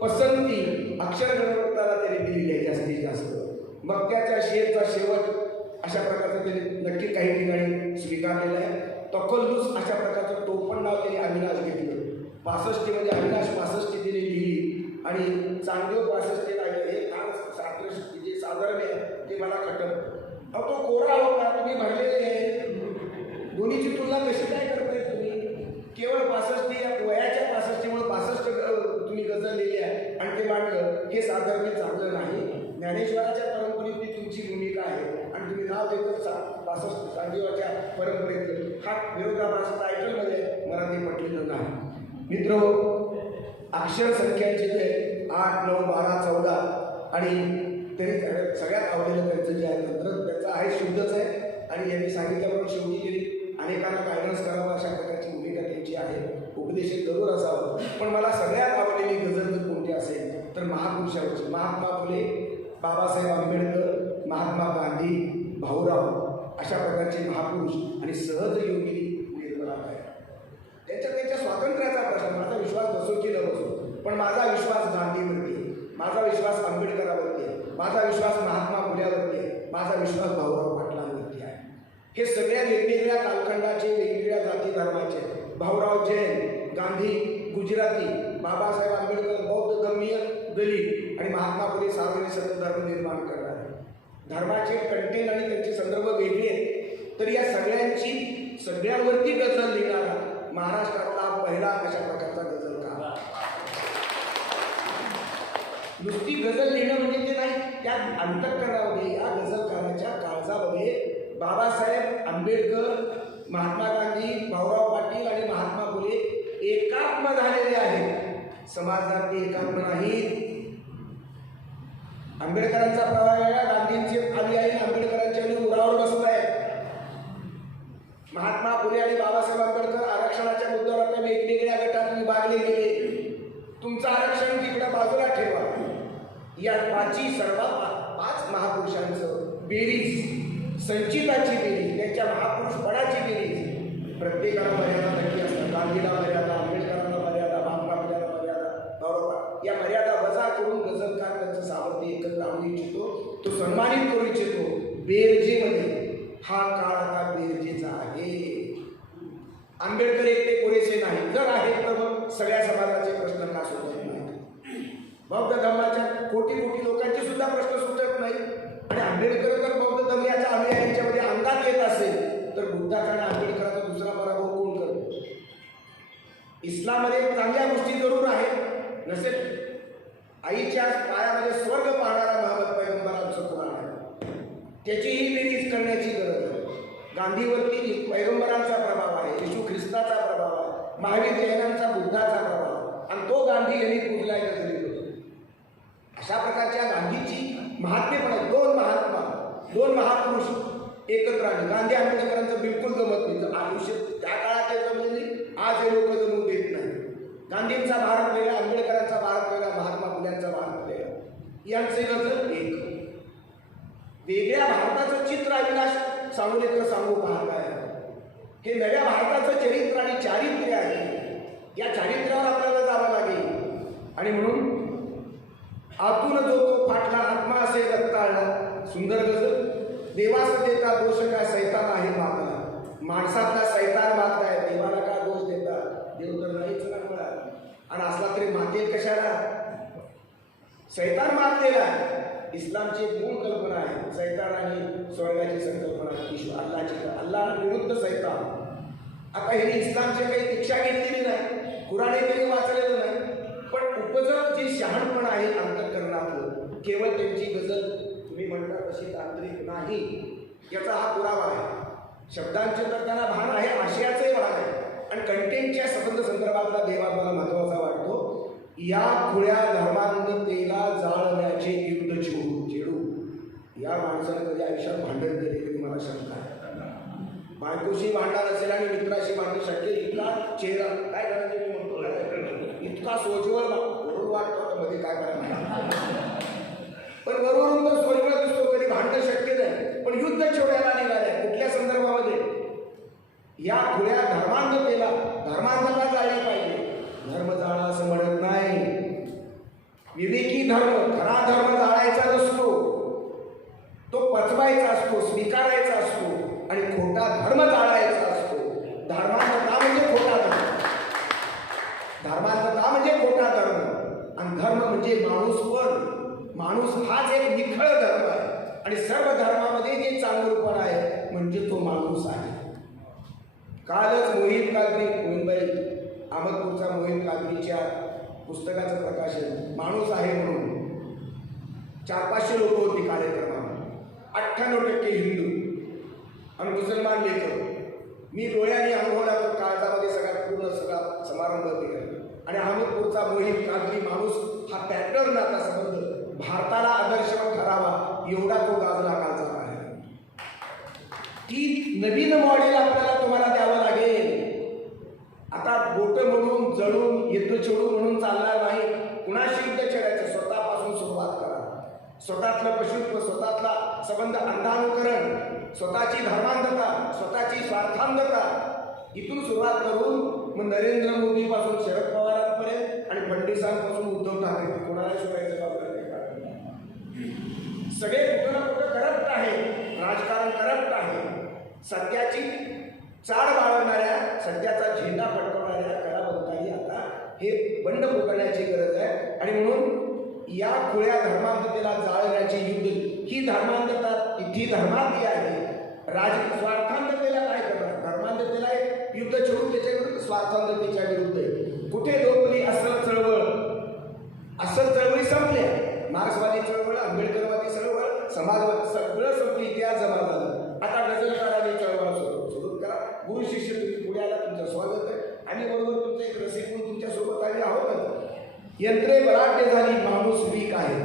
पसंती अक्षर गणवत्ताला त्यांनी दिलेली आहे जास्तीत जास्त. मग त्याच्या शेरचा शेवट अशा प्रकारचं त्यांनी नक्की काही ठिकाणी स्वीकारलेलं आहे. तकल्लुस अशा प्रकारचं टोपण नाव त्यांनी अविनाश घेतलं. 65 म्हणजे अविनाश 65 तिने लिहिली आणि चांगदेव 65 लागले. हे फार सादृश्य जे साधारण आहे ते मला कटत. तो कोरा होता, तुम्ही भरलेले आहे. दोन्हीची तुलना कशी काय करताय तुम्ही? केवळ 65 या वयाच्या 65मुळे 65 तुम्ही गझल लिहिली आहे आणि ते मांडलं, हे साधारण चांगलं नाही. ज्ञानेश्वराच्या परंपरेतली तुमची भूमिका आहे आणि तुम्ही नाव देतो 65 चांगदेवाच्या परंपरेतलं. हा विरोधाभास टायटलमध्ये मराठी पटलेलं नाही. मित्र, अक्षर संख्यांचे जे 8, 9, 12, 14 आणि तरी सगळ्यात आवडलेलं त्यांचं जे आहे तंत्र त्याचं आहे शुद्धच आहे. आणि यांनी सांगितल्याप्रमाणे शेवटी तरी अनेकांना गायडन्स करावं अशा प्रकारची भूमिका त्यांची आहे. उपदेशक जरूर असावं. पण मला सगळ्यात आवडलेली गझल जर कोणती असेल तर महापुरुषांची. महात्मा फुले, बाबासाहेब आंबेडकर, महात्मा गांधी, भाऊराव अशा प्रकारचे महापुरुष आणि सहज योगिनी निर्मला आहे. त्यांच्या स्वातंत्र्याचा प्रश्न, माझा विश्वास बसो की न बसो, पण माझा विश्वास गांधीवरती आहे, माझा विश्वास आंबेडकरावरती आहे, माझा विश्वास महात्मा फुल्यावरती आहे, माझा विश्वास भाऊराव पाटलांवरती आहे. हे सगळ्या वेगवेगळ्या कालखंडाचे, वेगवेगळ्या जाती धर्माचे. भाऊराव जैन, गांधी गुजराती, बाबासाहेब आंबेडकर बौद्ध धर्मीय दलित आणि महात्मा फुले सार्वजनिक सत्य धर्म निर्माण करणारे. धर्माचे कंटेंट आणि त्यांचे संदर्भ वेगळे आहेत, तर या सगळ्यांची सगळ्यांवरती गझल लिहिणारा महाराष्ट्रातला पहिला अशा प्रकारचा गझलकार. नुसती गझल लिहिणं म्हणजे ते नाही, त्या अंतःकरणामध्ये या गझलकाराच्या काळजामध्ये बाबासाहेब आंबेडकर, महात्मा गांधी, भाऊराव पाटील आणि महात्मा फुले एकात्म झालेले आहेत. समाजात ते एकात्म नाहीत. आंबेडकरांचा प्रभाव वेगळा, गांधींचे आली आहे, आंबेडकरांच्या उरावर बसत आहेत. महात्मा फुले आणि बाबासाहेब आंबेडकर आरक्षणाच्या मुद्द्यावर आता वेगवेगळ्या गटात विभागले गेले. तुमचं आरक्षण तिकडे बाजूला ठेवा. या सर्वात 5 महापुरुषांचं बेरीज, संचिताची बेरीज, त्यांच्या महापुरुषपणाची बेरीज. प्रत्येकाला मर्यादा नक्की असतात. गांधीला मर्यादा, आंबेडकरांना मर्यादा, महात्मा फुल्याला मर्यादा, भाऊराव. या मर्यादा वजा करून गझलकार त्यांचं सामर्थ्य एकत्र आणू इच्छितो, तो सन्मानित करू इच्छितो. बेरजेमध्ये हा काळ आता बेरजेचा आहे. आंबेडकर एकटे पुरेसे नाही. जर आहे तर मग सगळ्या समाजाचे प्रश्न का सुटत नाही? बौद्ध धर्माच्या कोटी कोटी लोकांचे सुद्धा प्रश्न सुटत नाही. आणि आंबेडकर जर बौद्ध धर्माच्या अनुयायांच्यामध्ये अंगात येत असेल तर बुद्धाचा आणि आंबेडकराचा दुसरा पराभव कोण करतो? इस्लाममध्ये चांगल्या गोष्टी जरूर आहेत. नसेल आईच्या पायामध्ये स्वर्ग पाहणारा महम्मद पैगंबरांचं कुराण आहे, त्याचीही बेरीज करण्याची गरज आहे. गांधीवरती पैगंबरांचा प्रभाव आहे, येशू ख्रिस्ताचा प्रभाव आहे, महावीर जैनांचा, बुद्धाचा प्रभाव, आणि तो गांधी यांनी पूजलाय गझलीवर. अशा प्रकारच्या गांधीची महात्म्य पण आहे. 2 महात्मा, 2 महापुरुष एकत्र आले. गांधी आंबेडकरांचं बिलकुल जमत नाही. आयुष्य त्या काळात जमले नाही, आज हे लोक जमू देत नाही. गांधींचा भारत वेगळा, आंबेडकरांचा भारत वेगळा, महात्मा फुल्यांचा भारत वेगळा. यांचे गझल एक. वेगळ्या भारताचं चित्र अविनाश सांगू सांगू पाहताय. हे नव्या भारताचं चरित्र आणि चारित्र्य आहे. या चारित्र्यावर आपल्याला जावं लागेल. आणि म्हणून आतून जो तो फाटला आत्मा असे रक्ताळला. सुंदर गजल. देवास देता दोष का सैतान आहे मागला. माणसातला सैतान मागताय, देवाला का दोष देता? देव तर नाहीच ना मुळात. आणि असला तरी मातेल कशाला? सैतान मागलेला आहे. इस्लामची एक मूळ कल्पना आहे. सैतान आणि स्वर्गाची संकल्पना, ईश्वर अल्लाची. अल्लाह विरुद्ध सैतान. आता हे इस्लामची काही दीक्षा घेतलेली नाही, कुराणे तरी वाचलेलं नाही, पण उपजत जे शहाणपण आहे अंतःकरणातलं, केवळ त्यांची गजल तुम्ही म्हणता तशी तांत्रिक नाही, याचा हा पुरावा आहे. शब्दांचे तर त्यांना भान आहे, आशयाचंही भान आहे. आणि कंटेंटच्या संबंध संदर्भातला देवा मला महत्वाचा वाटतो. या खुळ्या धर्मांधतेला जाळण्याचे युद्ध छेडू. या माणसाने कधी आयुष्यात भांडण केले तरी मला शंका आहे. बायकोशी भांडण असेल आणि मित्राशी भांडण शक्य. इतका चेहरा काय करायचं मी म्हणतो, इतका सोजवळ वरून वाटतो मध्ये काय करायला. पण वरून तर सोजवळ दिसतो, कधी भांडण शक्य नाही. पण युद्ध छेडायला निघाले कुठल्या संदर्भामध्ये? या खुल्या धर्मांधता जाळली पाहिजे. धर्म जाळा असं म्हणत नाही. विवेकी धर्म, खरा धर्म जाळायचा नसतो, तो पचवायचा असतो, स्वीकारायचा असतो. आणि खोटा धर्म जाळायचा असतो. धर्मांधता म्हणजे खोटा धर्म. धर्मांधता म्हणजे खोटा धर्म. आणि धर्म म्हणजे माणूसपण. माणूस हाच एक निखळ धर्म आहे. आणि सर्व धर्मामध्ये जे चांगुलपण आहे म्हणजे तो माणूस आहे. कालच मोहीम कादरी, मुंबई अहमदपूरचा मोहीम कादरीच्या पुस्तकाचं प्रकाशन माणूस आहे म्हणून 400-500 लोक होती कार्यक्रमाला. 98% हिंदू आणि मुसलमान लेखक. मी डोळ्याने अनुभवला तो काळजामध्ये सगळा समारंभ केला. आणि अहमदपूरचा मोहीम कादरी माणूस हा पॅटर्न आता संबंध भारताला आदर्शवत ठरावा एवढा तो गाजला कालचा आहे. ती नवीन मॉडेल आपल्याला तुम्हाला द्यावं लागेल. आता बोट म्हणून जळून युद्ध छेडू म्हणून चालणार नाही. कुणाशी युद्ध छेडायचं? स्वतःपासून सुरुवात करा. स्वतःतलं पशुत्व, स्वतःतला संबंध अंधानुकरण, स्वतःची धर्मांधता, स्वतःची स्वार्थांधता इथून सुरुवात करून मग नरेंद्र मोदीपासून शरद पवारांपर्यंत आणि फडणवीसांपासून उद्धव ठाकरे कोणाला शोधायचं बाबा? सगळे कुठं ना कुठं करप्ट आहे. राजकारण करप्ट आहे. सत्याची चाड बाळगणाऱ्या, सत्याचा झेंडा फडकवणाऱ्या कलावंतांनी आता हे बंड पुकारण्याची गरज आहे. आणि म्हणून या खुळ्या धर्मांधतेला जाळण्याचे युद्ध, ही धर्मांधता ती धर्मातली आहे. स्वार्थांधतेला काय करणार? धर्मांधतेला युद्ध छेडून त्याच्या विरुद्ध, स्वार्थांधतेच्या विरुद्ध. कुठे लोकली असल चळवळ? असल चळवळी संपल्या. मार्क्सवादी चळवळ, आंबेडकरवादी चळवळ, समाजवादी सगळं संपली. इतिहास जमा झाला. आता गझलकारांनी चळवळ सुरू करा. गुरु शिष्य तुम्ही पुढे आला, तुमचं स्वागत आहे. आणि बरोबर तुमचं एक रसिक म्हणून तुमच्या सोबत आले आहोत. यंत्रे बलाढ्य झाली, माणूस वीक आहे.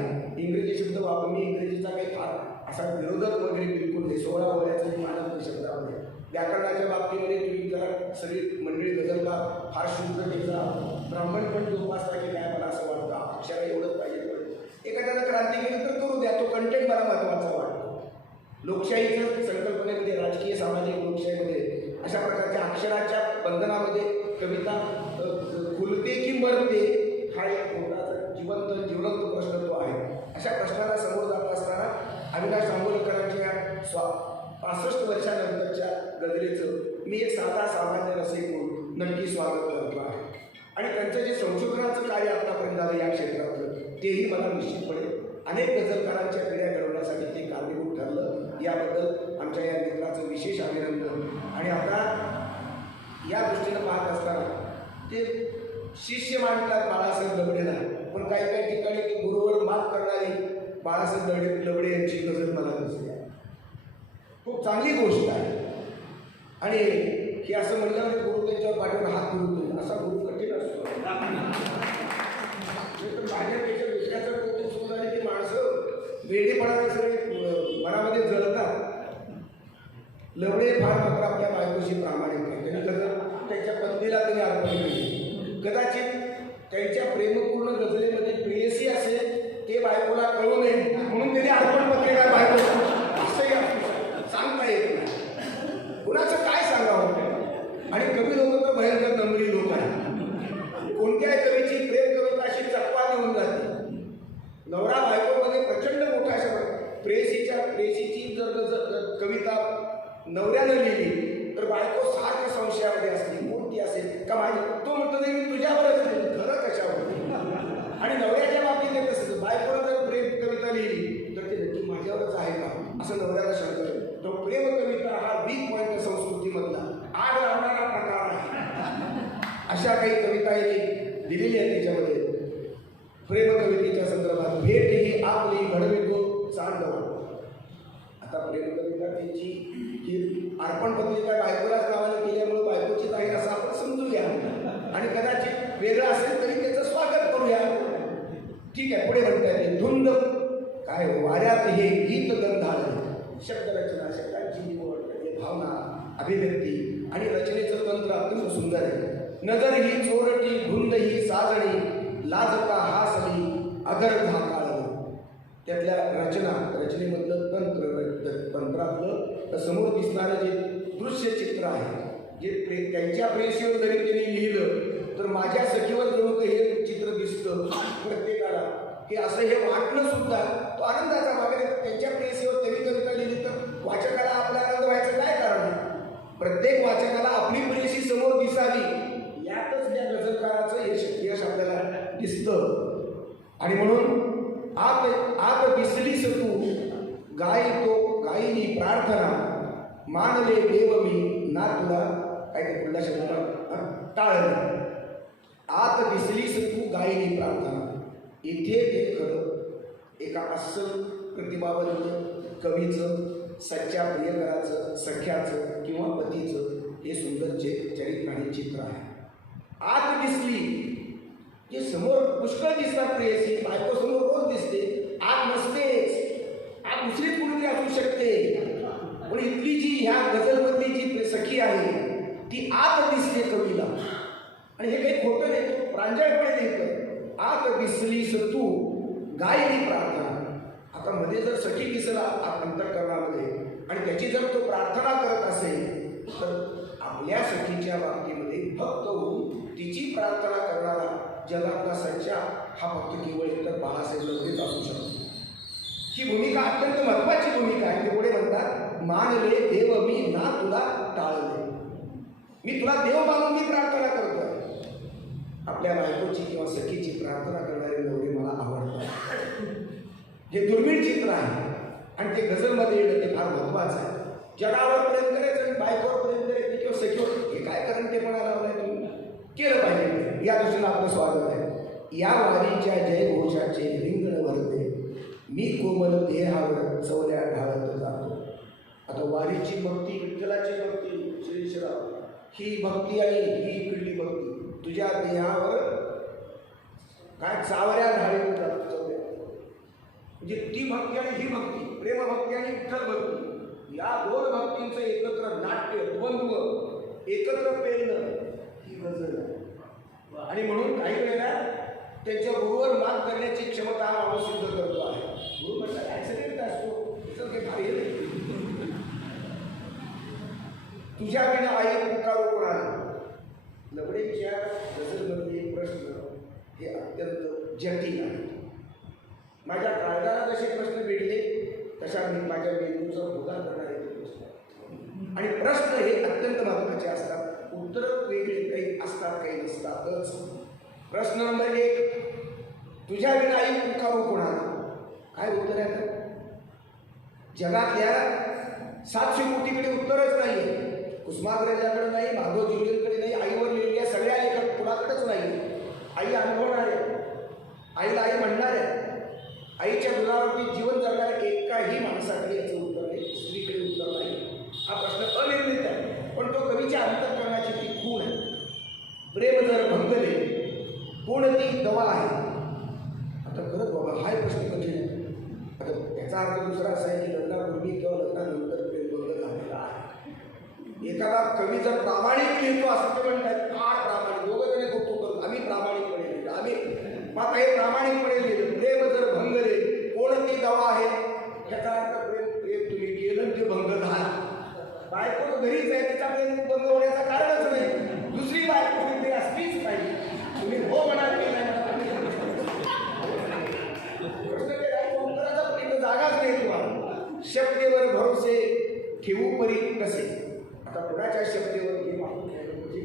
इंग्रजी शब्द वापर, मी इंग्रजीचा काही फार असा विरोधक वगैरे बिलकुल नाही. 16 बोलायचा मी मानत नाही शब्दामध्ये. व्याकरणाच्या बाबतीमध्ये तुम्ही जरा सगळी मंडळी गझलकार फार शुद्ध टिकला. ब्राह्मण पण जोपासता की काय मला असं वाटतं. अक्षरा एवढंच पाहिजे. एखाद्याला क्रांती केली तर करू द्या, तो कंटेंट मला महत्त्वाचा वाटतो. लोकशाहीच्या संकल्पनेमध्ये, राजकीय सामाजिक लोकशाहीमध्ये अशा प्रकारच्या अक्षराच्या बंधनामध्ये कविता खुलते की मरते हा एक मोठा जिवंत प्रश्न तो आहे. अशा प्रश्नाला समोर जात असताना अविनाश दामोदरकरांच्या 65 वर्षानंतरच्या गझलेचं मी एक साधा सामान्य रसिक म्हणून नक्की स्वागत करतो आहे. आणि त्यांचं जे संशोधनाचं कार्य आतापर्यंत झालं या क्षेत्रातलं, तेही मला निश्चितपणे अनेक गझलकारांच्या पिढ्या घडवण्यासाठी ते कारणीभूत ठरलं. याबद्दल आमच्या या मित्राचं विशेष अभिनंदन. आणि आता या दृष्टीनं पाहत असताना ते शिष्य मांडतात बाळासाहेब लबडेला, पण काही काही ठिकाणी ते गुरुवर मात करणारी बाळासाहेब लबडे यांची गझल मला दिसते. खूप चांगली गोष्ट आहे. आणि हे असं म्हणल्यावर गुरु त्यांच्यावर पाठीवर हात फिरवतो, असा गुरु कठीण असतो. माझ्यापेक्षा दुसऱ्याचं कौतुक सुरू झाले की माणसं वेडेपणाने सगळे मनामध्ये जळतात. लवडे फार मात्र आपल्या बायकोशी प्रामाणिक आहे. त्यांनी गझल त्यांच्या पत्नीला त्यांनी अर्पण केली. कदाचित त्यांच्या प्रेमपूर्ण गझलेमध्ये प्रेयसी असेल ते बायकोला कळू नये म्हणून त्यांनी अर्पण पत्रिका बायको असंही सांगता येत नाही. कुणाचं काय सांगावं. आणि कवी लोक तर भयंकर नम्री लोक आहेत. कोणत्याही कवीची प्रेम कविता अशी चकवा होऊन जाते. नवरा बायकोमध्ये प्रचंड मोठा अशा प्रेयसीची जर कविता नवऱ्यानं लिहिली तर बायको सारख्या संशयामध्ये असते. कोणती असेल का माझी, तो म्हणतो नाही मी तुझ्यावरच लिहिली, खरं कशावर. आणि नवऱ्याच्या बाबतीत ते तसंच, बायकोनं जर प्रेम कविता लिहिली तर ते नक्की माझ्यावरच आहे का असं नवऱ्याला शंका आहे. तो प्रेम कविता हा वीक पॉईंट संस्कृतीमधला आग लावणारा प्रकार आहे. अशा काही कविता दिलेली आहे त्याच्यामध्ये. प्रेम कवितेच्या संदर्भात भेट ही आपली घडवितो चांदव. आता प्रेम कविता त्यांची ही अर्पण पत्रिका बायकोलाच नावाने केल्यामुळे बायकोचीच आहे असं आपण समजूया आणि कदाचित वेगळं असेल तरी त्याचं स्वागत करूया. ठीक आहे, पुढे म्हणता येते. धुंद काय वाऱ्यात हे गीत गंधाळ. शब्दरचना, शब्दांची निवड, त्याची भावना, अभिव्यक्ती आणि रचनेचं तंत्र अत्यंत सुंदर आहे. नजर ही चोरटी, धुंद ही साजणी, लाजता हासली अगर झाकाळ. त्यातल्या रचनेमधलं तंत्रातलं समोर दिसणारं जे दृश्य चित्र आहे, जे त्यांच्या प्रेयसीवर जरी त्यांनी लिहिलं तर माझ्या सखीवर जणू हे चित्र दिसतं प्रत्येकाला, की असं हे वाटणं सुद्धा तो आनंदाचा भाग आहे. त्यांच्या प्रेयसीवर त्यांनी कविता लिहिली तर वाचकाला आपला आनंद व्हायचं काय कारण आहे. प्रत्येक वाचकाला आपली प्रेयसी समोर दिसावी यातच त्या गझलकाराचं यश आपल्याला दिसतं. आणि म्हणून आत दिसलीस तू गायिनी प्रार्थना, मानले देव मी ना तुला काय ते पुढला शब्द टाळले. आत दिसलीस तू गायिनी प्रार्थना. इथे ते खरं एका अस्सल प्रतिभावंत कवीचं, सच्च्या प्रियकराचं, सख्याचं किंवा पतीचं हे सुंदर चरित्र आणि चित्र आहे. आत दिसली जे समोर पुष्कळ दिसतात प्रेयसी, बायको समोर रोज दिसते. आत नसतेच, आत दुसरीच कुणीतरी असू शकते. पण इथली जी ह्या गझलमधली जी सखी आहे ती आत दिसते कवीला. आणि हे काही खोटं नाही, तो प्रांजळपणे लिहितं. आत दिसलीस तू गायिनी प्रार्थना. आता मध्ये जर सखी दिसला अंतःकरणामध्ये आणि त्याची जर तो प्रार्थना करत असेल तर आपल्या सखीच्या बाबतीमध्ये भक्त होऊन तिची प्रार्थना करणारा जगातला सच्चा हा फक्त केवळ एकतर बाळासाहेब लवकरच असू शकतो. ही भूमिका अत्यंत महत्वाची भूमिका आहे. ते पुढे म्हणतात, मानले देव मी ना तुला टाळले. मी तुला देव मानून मी प्रार्थना करतोय. आपल्या बायकोची किंवा सखीची प्रार्थना करणारे नवरे मला आवडतात. हे दुर्मिळ चित्र आहे आणि ते गझलमध्ये येणं ते फार महत्वाचं आहे. जगावर प्रेम करायचं आणि बायकोवर प्रेम करायचं किंवा सखीवर, हे काय कारण ते म्हणायला लावलंय तुम्ही. केलं पाहिजे. या दृष्टीनं आपलं स्वागत आहे. या वारीच्या जयघोषाचे रिंगण भरते, मी कोमल देहावर चवल्या ढाळत जातो. आता वारीची भक्ती, विठ्ठलाची भक्ती, श्री श्रीराम ही भक्ती आणि ही इकडली भक्ती तुझ्या देहावर काय चावऱ्या ढाळीत जातो. म्हणजे ती भक्ती आणि ही भक्ती, प्रेमभक्ती आणि विठ्ठल भक्ती, या दोन भक्तींचं एकत्र नाट्य, द्वंद्व एकत्र पेरणं ही गझल आहे. आणि म्हणून काही वेळेला त्यांच्या गुरुवर मात करण्याची क्षमता हा माणूस सिद्ध करतो आहे. गुरु म्हणतात ॲक्सिडेंट असतो, त्याचं काही कार्य नाही. तुझ्या विना आई पुकारू कोणाला. लबडेच्या गझलमधले प्रश्न हे अत्यंत जटिल आहे. माझ्या काळजाला जसे प्रश्न भेटले तशा मी माझ्या मेंदूचा भोगा करणारे प्रश्न. आणि प्रश्न हे अत्यंत महत्त्वाचे असतात. उत्तर वेगळे काही असतात, काही नसतातच. प्रश्न नंबर 1, तुझ्या विना आई पुकारू कोणाला. काय उत्तर आहे. जगातल्या 700 कोटीकडे उत्तरच नाही. कुसुमाग्रजाकडे नाही, माधव ज्युलियनकडे नाही, आईवर लिहिलेल्या सगळ्या लेखक कुणाकडेच नाही. आई अनुभवणार आहे, आईला आई म्हणणार आहे. आईच्या दुधावरती जीवन जगणाऱ्या एकाही माणसाकडे याचं उत्तर नाही, स्त्रीकडे उत्तर नाही. हा प्रश्न अनिर्णित आहे. पण तो कवीच्या अंतःकरणाची ती खूण आहे. प्रेम जर भंगले कोणती दवा आहे. आता खरंच बाबा हा प्रश्न कठीण आहे. आता याचा अर्थ दुसरा असा आहे की लग्नापूर्वी किंवा लग्नानंतर प्रेम भंग झालेला आहे. एखादा कवी जर प्रामाणिक लिहितो असं ते म्हणतात, फार प्रामाणिक, दोघं जण कौतुक करतो, आम्ही प्रामाणिकपणे लिहिलं, आम्ही मात्र हे प्रामाणिकपणे लिहिलं. प्रेम जर भंगले कोणती दवा आहे. याचा अर्थ प्रेम तुम्ही केलं की भंग झाला. बायको घरीच आहे, तिच्यापर्यंत बंद होण्याचं कारणच नाही. दुसरी बायको कोणीतरी असलीच पाहिजे. तुम्ही हो म्हणाल की नाही म्हणाल, प्रश्न ते राहिला, उत्तराचा पण इथं जागाच नाही तुम्हाला. शब्देवर भरोसे ठेवू परी कसे. आता कुणाच्या शब्देवर हे मागून घ्यायला म्हणजे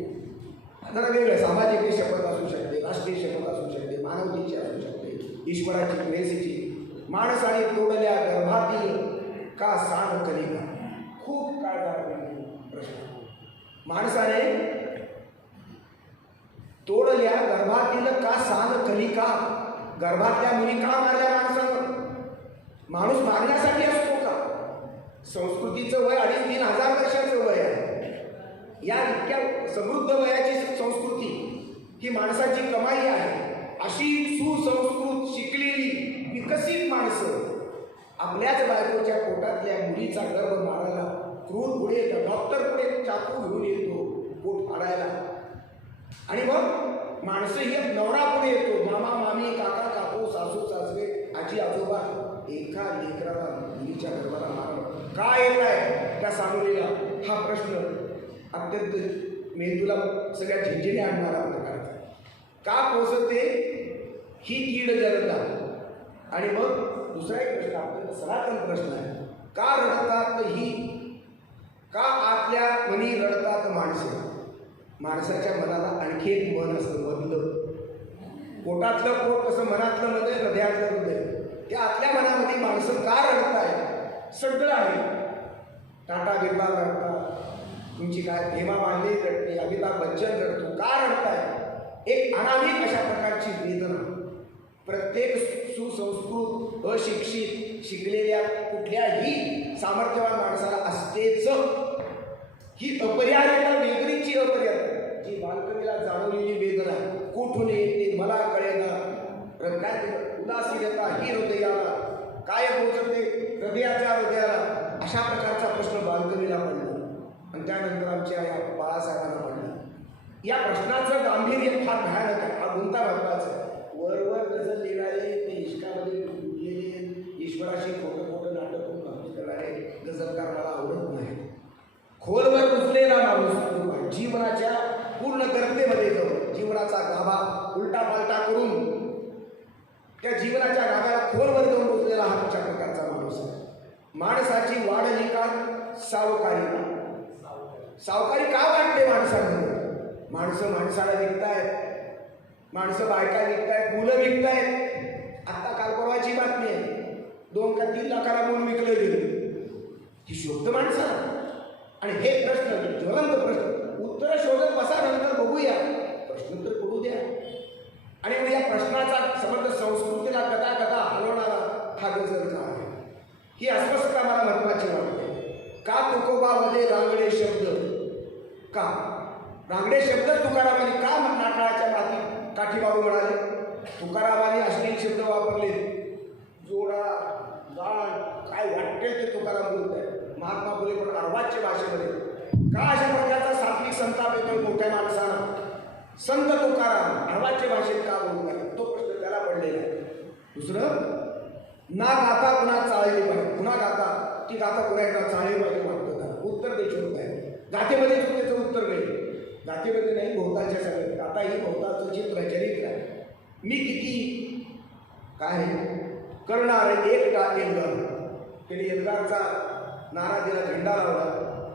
जरा वेगळं सामाजिक शपथ असू शकते, राष्ट्रीय शपथ असू शकते, मानवतेची असू शकते, ईश्वराची प्रेसीची. माणसाने तोडल्या गर्भातील का सांड कलिका. खूप काळ झाला प्रश्न. माणसाने तोडल्या गर्भातील का सांड कलिका. गर्भातल्या मुली का मारल्या माणसानं. माणूस मारण्यासाठी असतो का. संस्कृतीचं वय 2,500-3,000 वर्षाचं वय आहे. या इतक्या समृद्ध वयाची संस्कृती ही माणसाची कमाई आहे. अशी सुसंस्कृत शिकलेली विकसित माणसं आपल्याच बायकोच्या पोटातल्या मुलीचा गर्भ मारायला क्रूर पुढे डॉक्टर पुढे चाकू घेऊन येतो पोट फाडायला. आणि मग माणसं ही नवरा पुढे येतो, मामा मामी काका काकू सासू सासरे आजी आजोबा. एका लेकराला मुलीच्या गर्भाला मारलं का येत आहे त्या सामुलीला. हा प्रश्न अत्यंत मेंदूला सगळ्या झिंझिण्या आणणारा प्रकारचा. का पोचते ही कीड जलता. आणि मग दुसरा एक प्रश्न अत्यंत सनातन प्रश्न आहे. का रडतात ही. का आतल्या मनी रडतात माणसं. माणसाच्या मनाला आणखी एक मन असतं मधलं. पोटातलं पोट कसं मनातलं मन आहे, हृदयातलं हृदय. त्या आतल्या मनामध्ये माणसं का रडताय सगळं आहे. टाटा बिर्ला रडतात, तुमची काय हेमा मालिनी रडते, अमिताभ बच्चन रडतो. का रडताय. एक अनामिक अशा प्रकारची वेदना प्रत्येक सुसंस्कृत अशिक्षित शिकलेल्या कुठल्याही सामर्थ्यवान माणसाला असतेच. ही अपरिहार्य वेदनेची अपरिहार्य जी बालकणीला जाणवलेली वेदना कुठून येते मला कळेना. उदासीनता ही हृदयाला काय पोचते हृदयाच्या हृदयाला. अशा प्रकारचा प्रश्न बालकणीला पडला आणि त्यानंतर आमच्या या बाळासाहेबांना पडला. या प्रश्नाचं गांभीर्य फार भयानक आहे. हा गुंता महत्वाचा आहे. वरवर गजल लिहिणारे ते इश्कामध्ये डुबलेले ईश्वराशी खोटं खोटं नाटक करून भक्ती करणारे गजलकार मला आवडत नाही. खोलवर घुसलेला माणूस जीवनाच्या पूर्ण कर्तेमध्ये जाऊन जीवनाचा गाभा उलटा पालटा करून त्या जीवनाच्या गाभाला खोलवर जाऊन घुसलेला हा अशा प्रकारचा माणूस आहे. माणसाची वाढली का सावकारी. सावकारी का वाटते माणसामध्ये. माणसं माणसाला विकतायत, माणसं बायका विकतायत, मुलं विकतायत. आता काल परवाची बातमी आहे 2 का 3 लाखाला मूल विकलं गेलं. ही शोधतं माणसाला. आणि हे प्रश्न ज्वलंत प्रश्न उत्तर शोधत बसा, नंतर बघूया. प्रश्न तर पडू द्या. आणि मग या प्रश्नाचा समर्थ संस्कृतीला कदा कदा हलवणारा हा गजल का आहे. ही अस्वस्थता मला महत्वाची वाटते. का तुकोबामध्ये रांगडे शब्द. का रांगडे शब्द तुकारामांनी का नाठाळाच्या काठी मारू म्हणाले. तुकारामांनी अश्लील शब्द वापरले. जोडा गाण काय वाटते ते तुकाराम बोलत आहे. महात्मा फुले पण अर्वाच्य भाषेमध्ये का अशा प्रकारचा सात्विक संताप येतो मोठ्या माणसाला. संत तुकाराम अर्वाच्य भाषेत का बोलतात तो प्रश्न त्याला पडलेला आहे. दुसरं ना गाता पुन्हा चाळली पाहिजे. पुन्हा गाता ती गाता पुन्हा एकदा चाळली पाहिजे वाटतं का. उत्तर द्यायचं आहे. गाथेमध्ये त्याचं उत्तर मिळेल. गाथेमध्ये नाही भोवतालच्या सगळ्यात. आता ही भोवतालचं चित्र चरित्र आहे. मी किती काय करणार एक टाकेल घर. त्याने एल्गारचा नारा दिला, झेंडा लावला.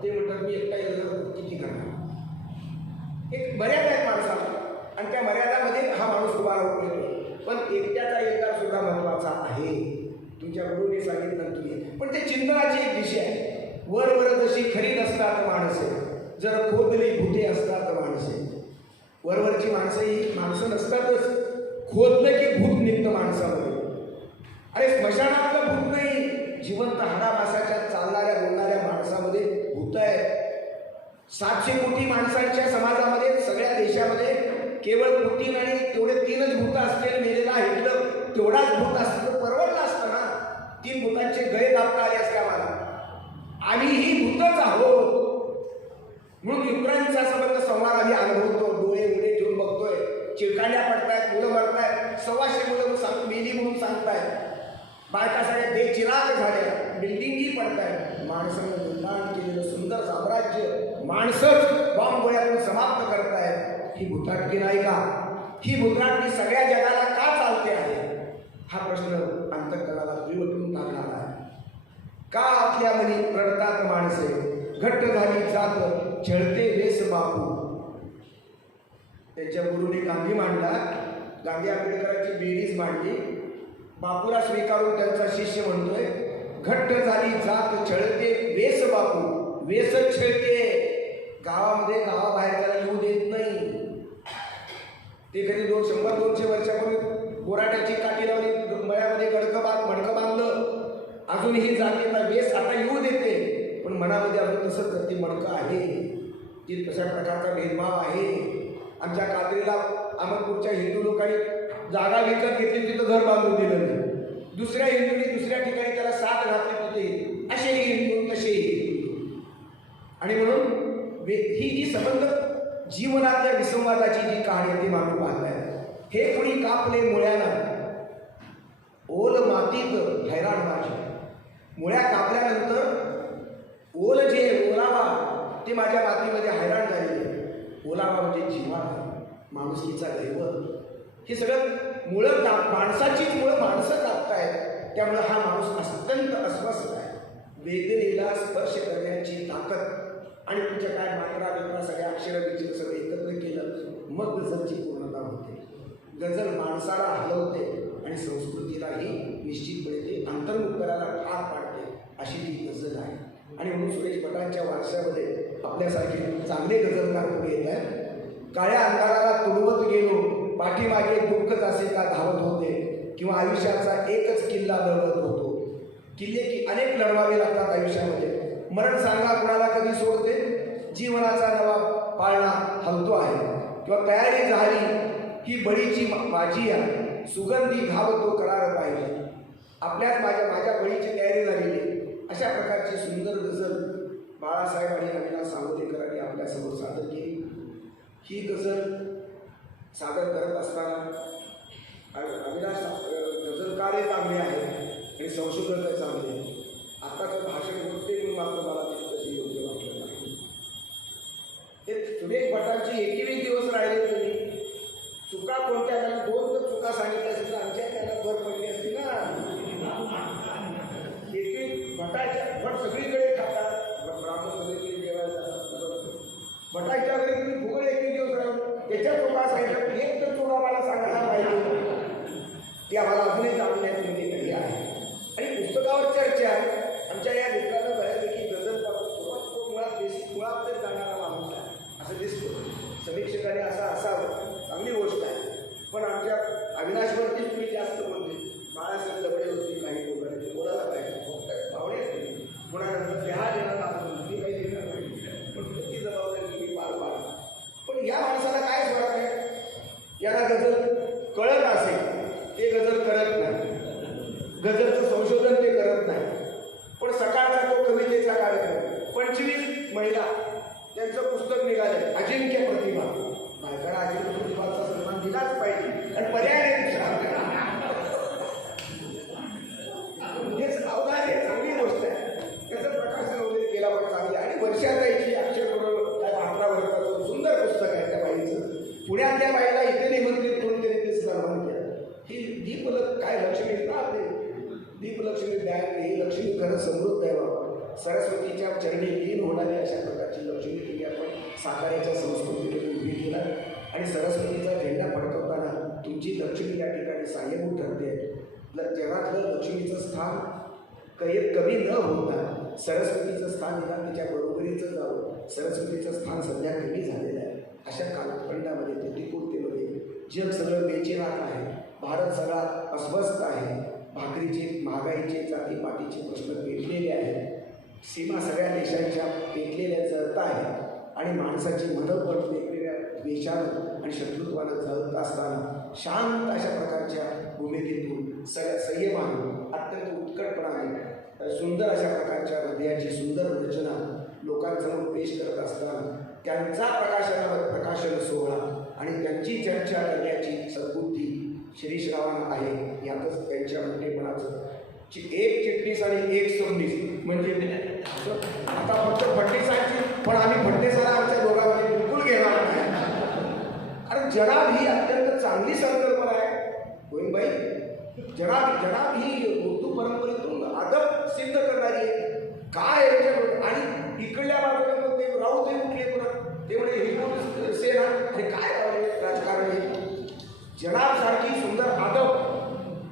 ते म्हणतात मी एकटा एल्गार किती करणार. एक मर्यादा आहेत माणसाला आणि त्या मर्यादामध्ये हा माणूस उभा राहू शकतो. पण एकट्याचा एल्गार सुद्धा महत्वाचा आहे. तुमच्या गुरुने सांगितलं तुम्ही. पण ते चिंतनाची एक दिशा आहे. वर जशी खरी नसतात माणसे, जर खोदली भुते असतात माणसे. वरवरची माणसं ही माणसं नसतातच. खोदलं की भूत निघतं माणसामध्ये. अरे स्मशानातलं भूत नाही, जिवंत हाडामासाच्या चालणाऱ्या बोलणाऱ्या माणसामध्ये भूत आहे. 700 कोटी माणसांच्या समाजामध्ये सगळ्या देशामध्ये केवळ पुतीन आणि तेवढे 3च भूत असलेले मेलेला हिटलर तेवढाच भूत असतं परवडलं असतं ना. 3 भूतांचे गळे दाबता आले असते आम्हाला. आम्हीही भूतच आहोत. म्हणून युक्राईनचा संबंध संवाद आम्ही अनुभवतो. डोळे उडे ठेवून बघतोय. चिरकांड्या पडतायत, मुलं मरतायत. 125 मुलं मेली म्हणून सांगतायत. बायका सगळ्या बेचिराग झाल्या. बिल्डिंगही पडतायत. माणसानं निर्माण केलेलं सुंदर साम्राज्य माणसंच बॉम्ब गोळ्यातून समाप्त करतायत. ही भुताटकी नाही का? ही भुताटकी सगळ्या जगाला का चालते आहे? हा प्रश्न अंतःकरणाला पिळवटून टाकणारा आहे. का आपल्या मनी रडतात माणसे, घट्ट झाली जात छळते वेस बापू. त्यांच्या गुरुने गांधी मांडला, गांधी आंबेडकरांची बेडीच मांडली. बापूला स्वीकारून त्यांचा शिष्य म्हणतोय, घट्ट झाली जात छळते वेस बापू. वेसच छळते. गावामध्ये गावाबाहेर त्याला येऊ देत नाही. ते कधी 100-200 वर्षापूर्वी बोराट्याची काठी लावली, मळ्यामध्ये मडकं बांधलं. अजूनही जातीचा वेस आता येऊ देते, पण मनामध्ये अजून तसंच ती मडकं आहे. ती तशा प्रकारचा भेदभाव आहे. आमच्या कात्रीला अहमदपूरच्या हिंदू लोकांनी जागा विकत घेतली, तिथं घर बांधून दिलं नाही. दुसऱ्या हिंदूंनी दुसऱ्या ठिकाणी त्याला साथ घातली तिथे. असेही हिंदू तसेही हिंदू. आणि म्हणून ही जी संबंध जीवनातल्या विसंवादाची जी कहाणी ती मानू पाहताय. हे कुणी कापले मुळ्यानं, ओल मातीत हैराण माझे. मुळ्या कापल्यानंतर ओल जे ओलावा ते माझ्या मातीमध्ये हैराण झालेले. ओलावा म्हणजे जीवन, माणुसकीचा दैवत. हे सगळं मुळं माणसाचीच मुळं माणसं कापतायत. त्यामुळं हा माणूस अत्यंत अस्वस्थ आहे. वेदनेला स्पर्श करण्याची ताकद आणि तुमच्या काय मात्रा बित्रा सगळ्या अक्षरविक्षर सगळं एकत्र केलं, मग गझलची पूर्णता होते. गझल माणसाला हलवते आणि संस्कृतीलाही निश्चितपणे ते अंतर्मुख करायला भाग पाडते. अशी ती गझल आहे. आणि म्हणून सुरेश भटांच्या वारशामध्ये आपल्यासारखे चांगले गझलकार पुढे येत आहेत. काळ्या अंधाराला तुडवत गेलो, पाठीमागे दुःखच असे का धावत होते, किंवा आयुष्याचा एकच किल्ला लढवत होतो. किल्ले की अनेक लढवावे लागतात आयुष्यामध्ये. मरण सांगा कुणाला कधी सोडते, जीवनाचा नवा पाळणा हलतो आहे, किंवा तयारी झाली ही बळीची माझी आहे, सुगंधी धावतो करार पाहिजे. आपल्याच माझ्या बळीची तयारी झालेली. अशा प्रकारची सुंदर गझल बाळासाहेब आणि अविनाश सावंतेकरांनी आपल्यासमोर सादर केली. ही गझल सादर करत असताना अविनाश गझलकारही चांगले आहेत आणि संशोधकही चांगले आहेत. आताचं भाषण होते म्हणून मात्र मला ते तशी योग्य वाटलं नाही. ते सुरेश भटांची 21 दिवस राहिले तुम्ही. चुका कोणत्या? त्याला 2 तर चुका सांगितल्या असतील, आमच्या त्याला भर पडली असती ना. 21 भटाच्या भट सगळीकडे खातात, ब्राह्मण सगळीकडे जेवायला जातात. भटाच्या घरी तुम्ही फुगड 21 दिवस राहून त्याच्या चुका सांगितलं, एक तर चुका मला सांगायला पाहिजे. ती आम्हाला अजूनही जाणण्याची काही आहे. आणि पुस्तकावर चर्चा. आमच्या या मित्राला बऱ्यापैकी गझलपासून सुरुवात तो मुळात जाणारा माणूस आहे असं दिसतं. समीक्षकाने असं असावं, चांगली गोष्ट आहे. पण आमच्या अविनाशवरती तुम्ही जास्त बोलले. बाळासाहेब लबडे होती, काही बोलायचे, बोलायला पाहिजे. भावणे कोणानंतर लिहा देणार असून ती काही देणार नाही, पण ती जबाबदारी तुम्ही पार पाडा. पण या माणसाला काय स्वरात आहे? याला गझल कळत असेल ते गझल करत नाही. गझलचं संशोधन ते करत नाही. पण सकाळचा तो कवितेचा कार्यक्रम 25 महिला त्यांचं पुस्तक निघाले, अजिंक्य प्रतिभा. बायकाला अजिंक्य प्रतिभाचा सन्मान दिलाच पाहिजे. आणि पर्याय दुसरा हेच अवधान आहे, चांगली गोष्ट आहे. त्याचं प्रकाशन वगैरे केला पण चांगले. आणि वर्षाचा याची अक्षर बरोबर काय 18 वर्षाचं सुंदर पुस्तक आहे त्या बाईचं. पुण्यातल्या बाईला इथे निमंत्रित करून त्यांनी ते सन्मान केलं. ही दीपलक्ष्मी काय लक्ष्मी ना आपले दीपलक्ष्मी बँक. ही लक्ष्मी खरं समृद्ध आहे बाबा. सरस्वतीच्या चरणी लीन होणारी अशा प्रकारची लक्ष्मी तुम्ही आपण साताऱ्याच्या संस्कृतीने उभी केला. आणि सरस्वतीचा झेंडा फडकवताना तुमची लक्ष्मी या ठिकाणी सहाय्यभूत ठरते. जगातलं लक्ष्मीचं स्थान कमी न होता सरस्वतीचं स्थान निदान तिच्या बरोबरीचं जावं. सरस्वतीचं स्थान सध्या कमी झालेलं आहे. अशा कालखंडामध्ये प्रतिकूलतेमध्ये जग सगळं बेचैनात आहे. भारत सगळा अस्वस्थ आहे. भाकरीचे, महागाईचे, जातीपातीचे प्रश्न पेटलेले आहेत. सीमा सगळ्या देशांच्या पेटलेल्या जळत आहे. आणि माणसाची मदत पण वेगवेगळ्या द्वेषानं आणि शत्रुत्वानं जळत असताना शांत अशा प्रकारच्या भूमिकेतून सगळ्या संयमानं अत्यंत उत्कटपणाने सुंदर अशा प्रकारच्या हृदयाची सुंदर रचना लोकांसमोर पेश करत असताना त्यांचा प्रकाशन सोहळा आणि त्यांची चर्चा करण्याची सद्बुद्धी शिरीषरावांना आहे. यातच त्यांच्या मोठेपणाचं एक चिटणीस आणि एक सबनीस म्हणजे आता फक्त फडणीसांची, पण आम्ही फडणीसाला आमच्या दोघांमध्ये बिलकुल घेणार नाही. आणि जनाब ही अत्यंत चांगली संकल्पना आहे गोविंदबाई. जनाब ही उर्दू परंपरेतून अदब सिद्ध करणारी आहे. काय याच्याबरोबर आणि इकडल्या बाजूला मग ते राऊत हे कुठले परत ते म्हणजे हिंदू सेना हे काय राजकारण आहे. जनाब सारखी सुंदर अदब,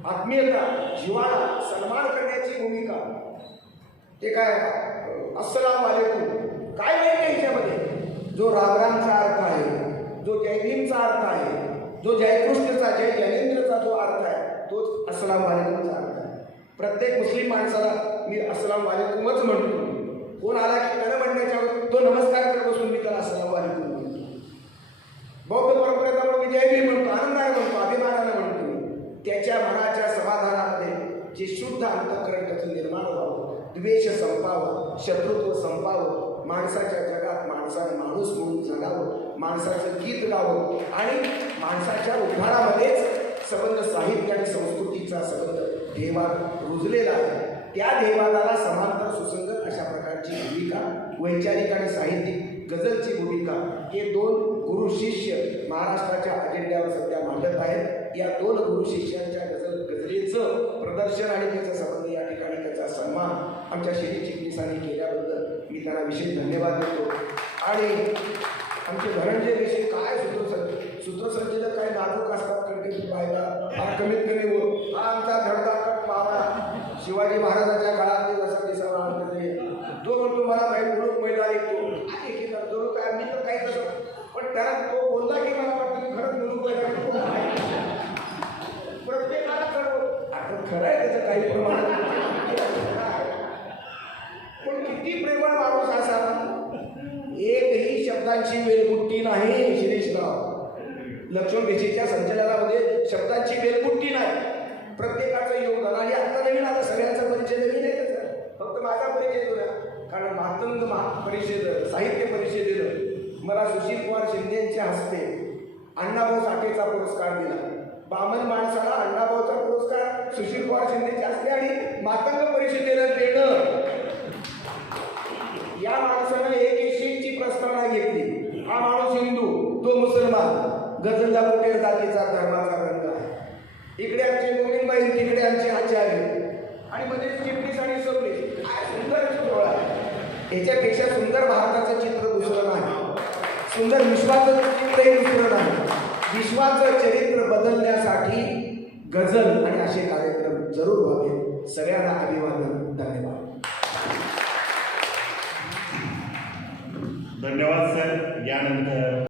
आत्मीयता, जिव्हाळा, सन्मान करण्याची भूमिका, ते काय अस्सलाम वालेकुम काय नाही ह्याच्यामध्ये. जो रामरामचा अर्थ आहे, जो जय भीमचा अर्थ आहे, जो जयकृष्णचा जय जैनेंद्रचा जो अर्थ आहे तोच अस्सलाम वालेकुमचा अर्थ आहे. प्रत्येक मुस्लिम माणसाला मी अस्सलाम वालेकुमच म्हणतो. कोण आला की त्याला म्हणण्याच्या तो नमस्कार करत बसून मी त्याला अस्सलाम वालेकुम म्हणतो. बौद्ध परंपरेचा म्हणून मी जय भीम म्हणतो, आनंदाने म्हणतो, अभिमानाने म्हणतो. त्याच्या मनाच्या समाधानामध्ये जे शुद्ध अंतःकरण त्याचं निर्माण व्हावं, द्वेष संपावं, शत्रुत्व संपावं, माणसाच्या जगात माणसाने माणूस म्हणून जगावं, माणसाचं गीत गावं आणि माणसाच्या उद्धारामध्येच संबंध साहित्य आणि संस्कृतीचा संबंध देवात रुजलेला आहे. त्या देवाला समांतर सुसंगत अशा प्रकारची भूमिका, वैचारिक आणि साहित्यिक गझलची भूमिका हे दोन गुरु शिष्य महाराष्ट्राच्या अजेंड्यावर सध्या मांडत आहेत. या दोन गुरु शिष्यांच्या गझलेचं प्रदर्शन आणि त्याचा संबंध या ठिकाणी त्याचा सन्मान आमच्या शिरी चिटणीसांनी केल्याबद्दल मी त्यांना विशेष धन्यवाद देतो. आणि आमचे धनंजय विषयी काय सूत्रसंचलन काय नाजूक असतात कंटिन्यू पाहायला. फार कमीत कमी हा आमचा धडधाकट मावळा शिवाजी महाराजांच्या काळात जसा दिसावा तो म्हणतो मला काही मुलूक मैदान येतो जरूर काय मी तर काही तसं, पण त्याला तो बोलला की मला वाटतं की खरंच मुलूक मैदान प्रत्येकाला खरं आहे त्याचं काही प्रमाणात. पण किती प्रेमळ माणूस असावा. एकही शब्दांची वेलबुट्टी नाही शिरीषराव. लक्ष्मण भिशीच्या संचलनामध्ये शब्दांची वेलबुट्टी नाही. प्रत्येकाचं योगदान. आणि आता नवीन आता सगळ्यांचा परिचय नवीन आहे त्याचा, फक्त माझा परिचय जुना. कारण मातंग परिषद साहित्य परिषदेनं मला सुशील कुमार शिंदेच्या हस्ते अण्णाभाऊ साठेचा पुरस्कार दिला. बामन माणसाला अण्णाभाऊचा पुरस्कार सुशील कुमार शिंदेच्या हस्ते आणि मातंग परिषदेनं देणं. या माणसानं एक प्रस्तावना घेतली. हा माणूस हिंदू, तो मुसलमान, गझलला कुठे जातीचा धर्माचा रंग आहे. इकडे आमचे गोविंदबाई, तिकडे आमचे आचार्य आणि मध्ये चिटणीस आणि सबनीस. काय सुंदर डोळा आहे. याच्यापेक्षा सुंदर भारताचं चित्र दुसरं नाही. सुंदर विश्वाचं चित्रही दुसरं नाही. विश्वाचं चरित्र बदलण्यासाठी गझल आणि असे कार्यक्रम जरूर व्हावे. सगळ्यांना अभिवादन. धन्यवाद. धन्यवाद सर. यानंतर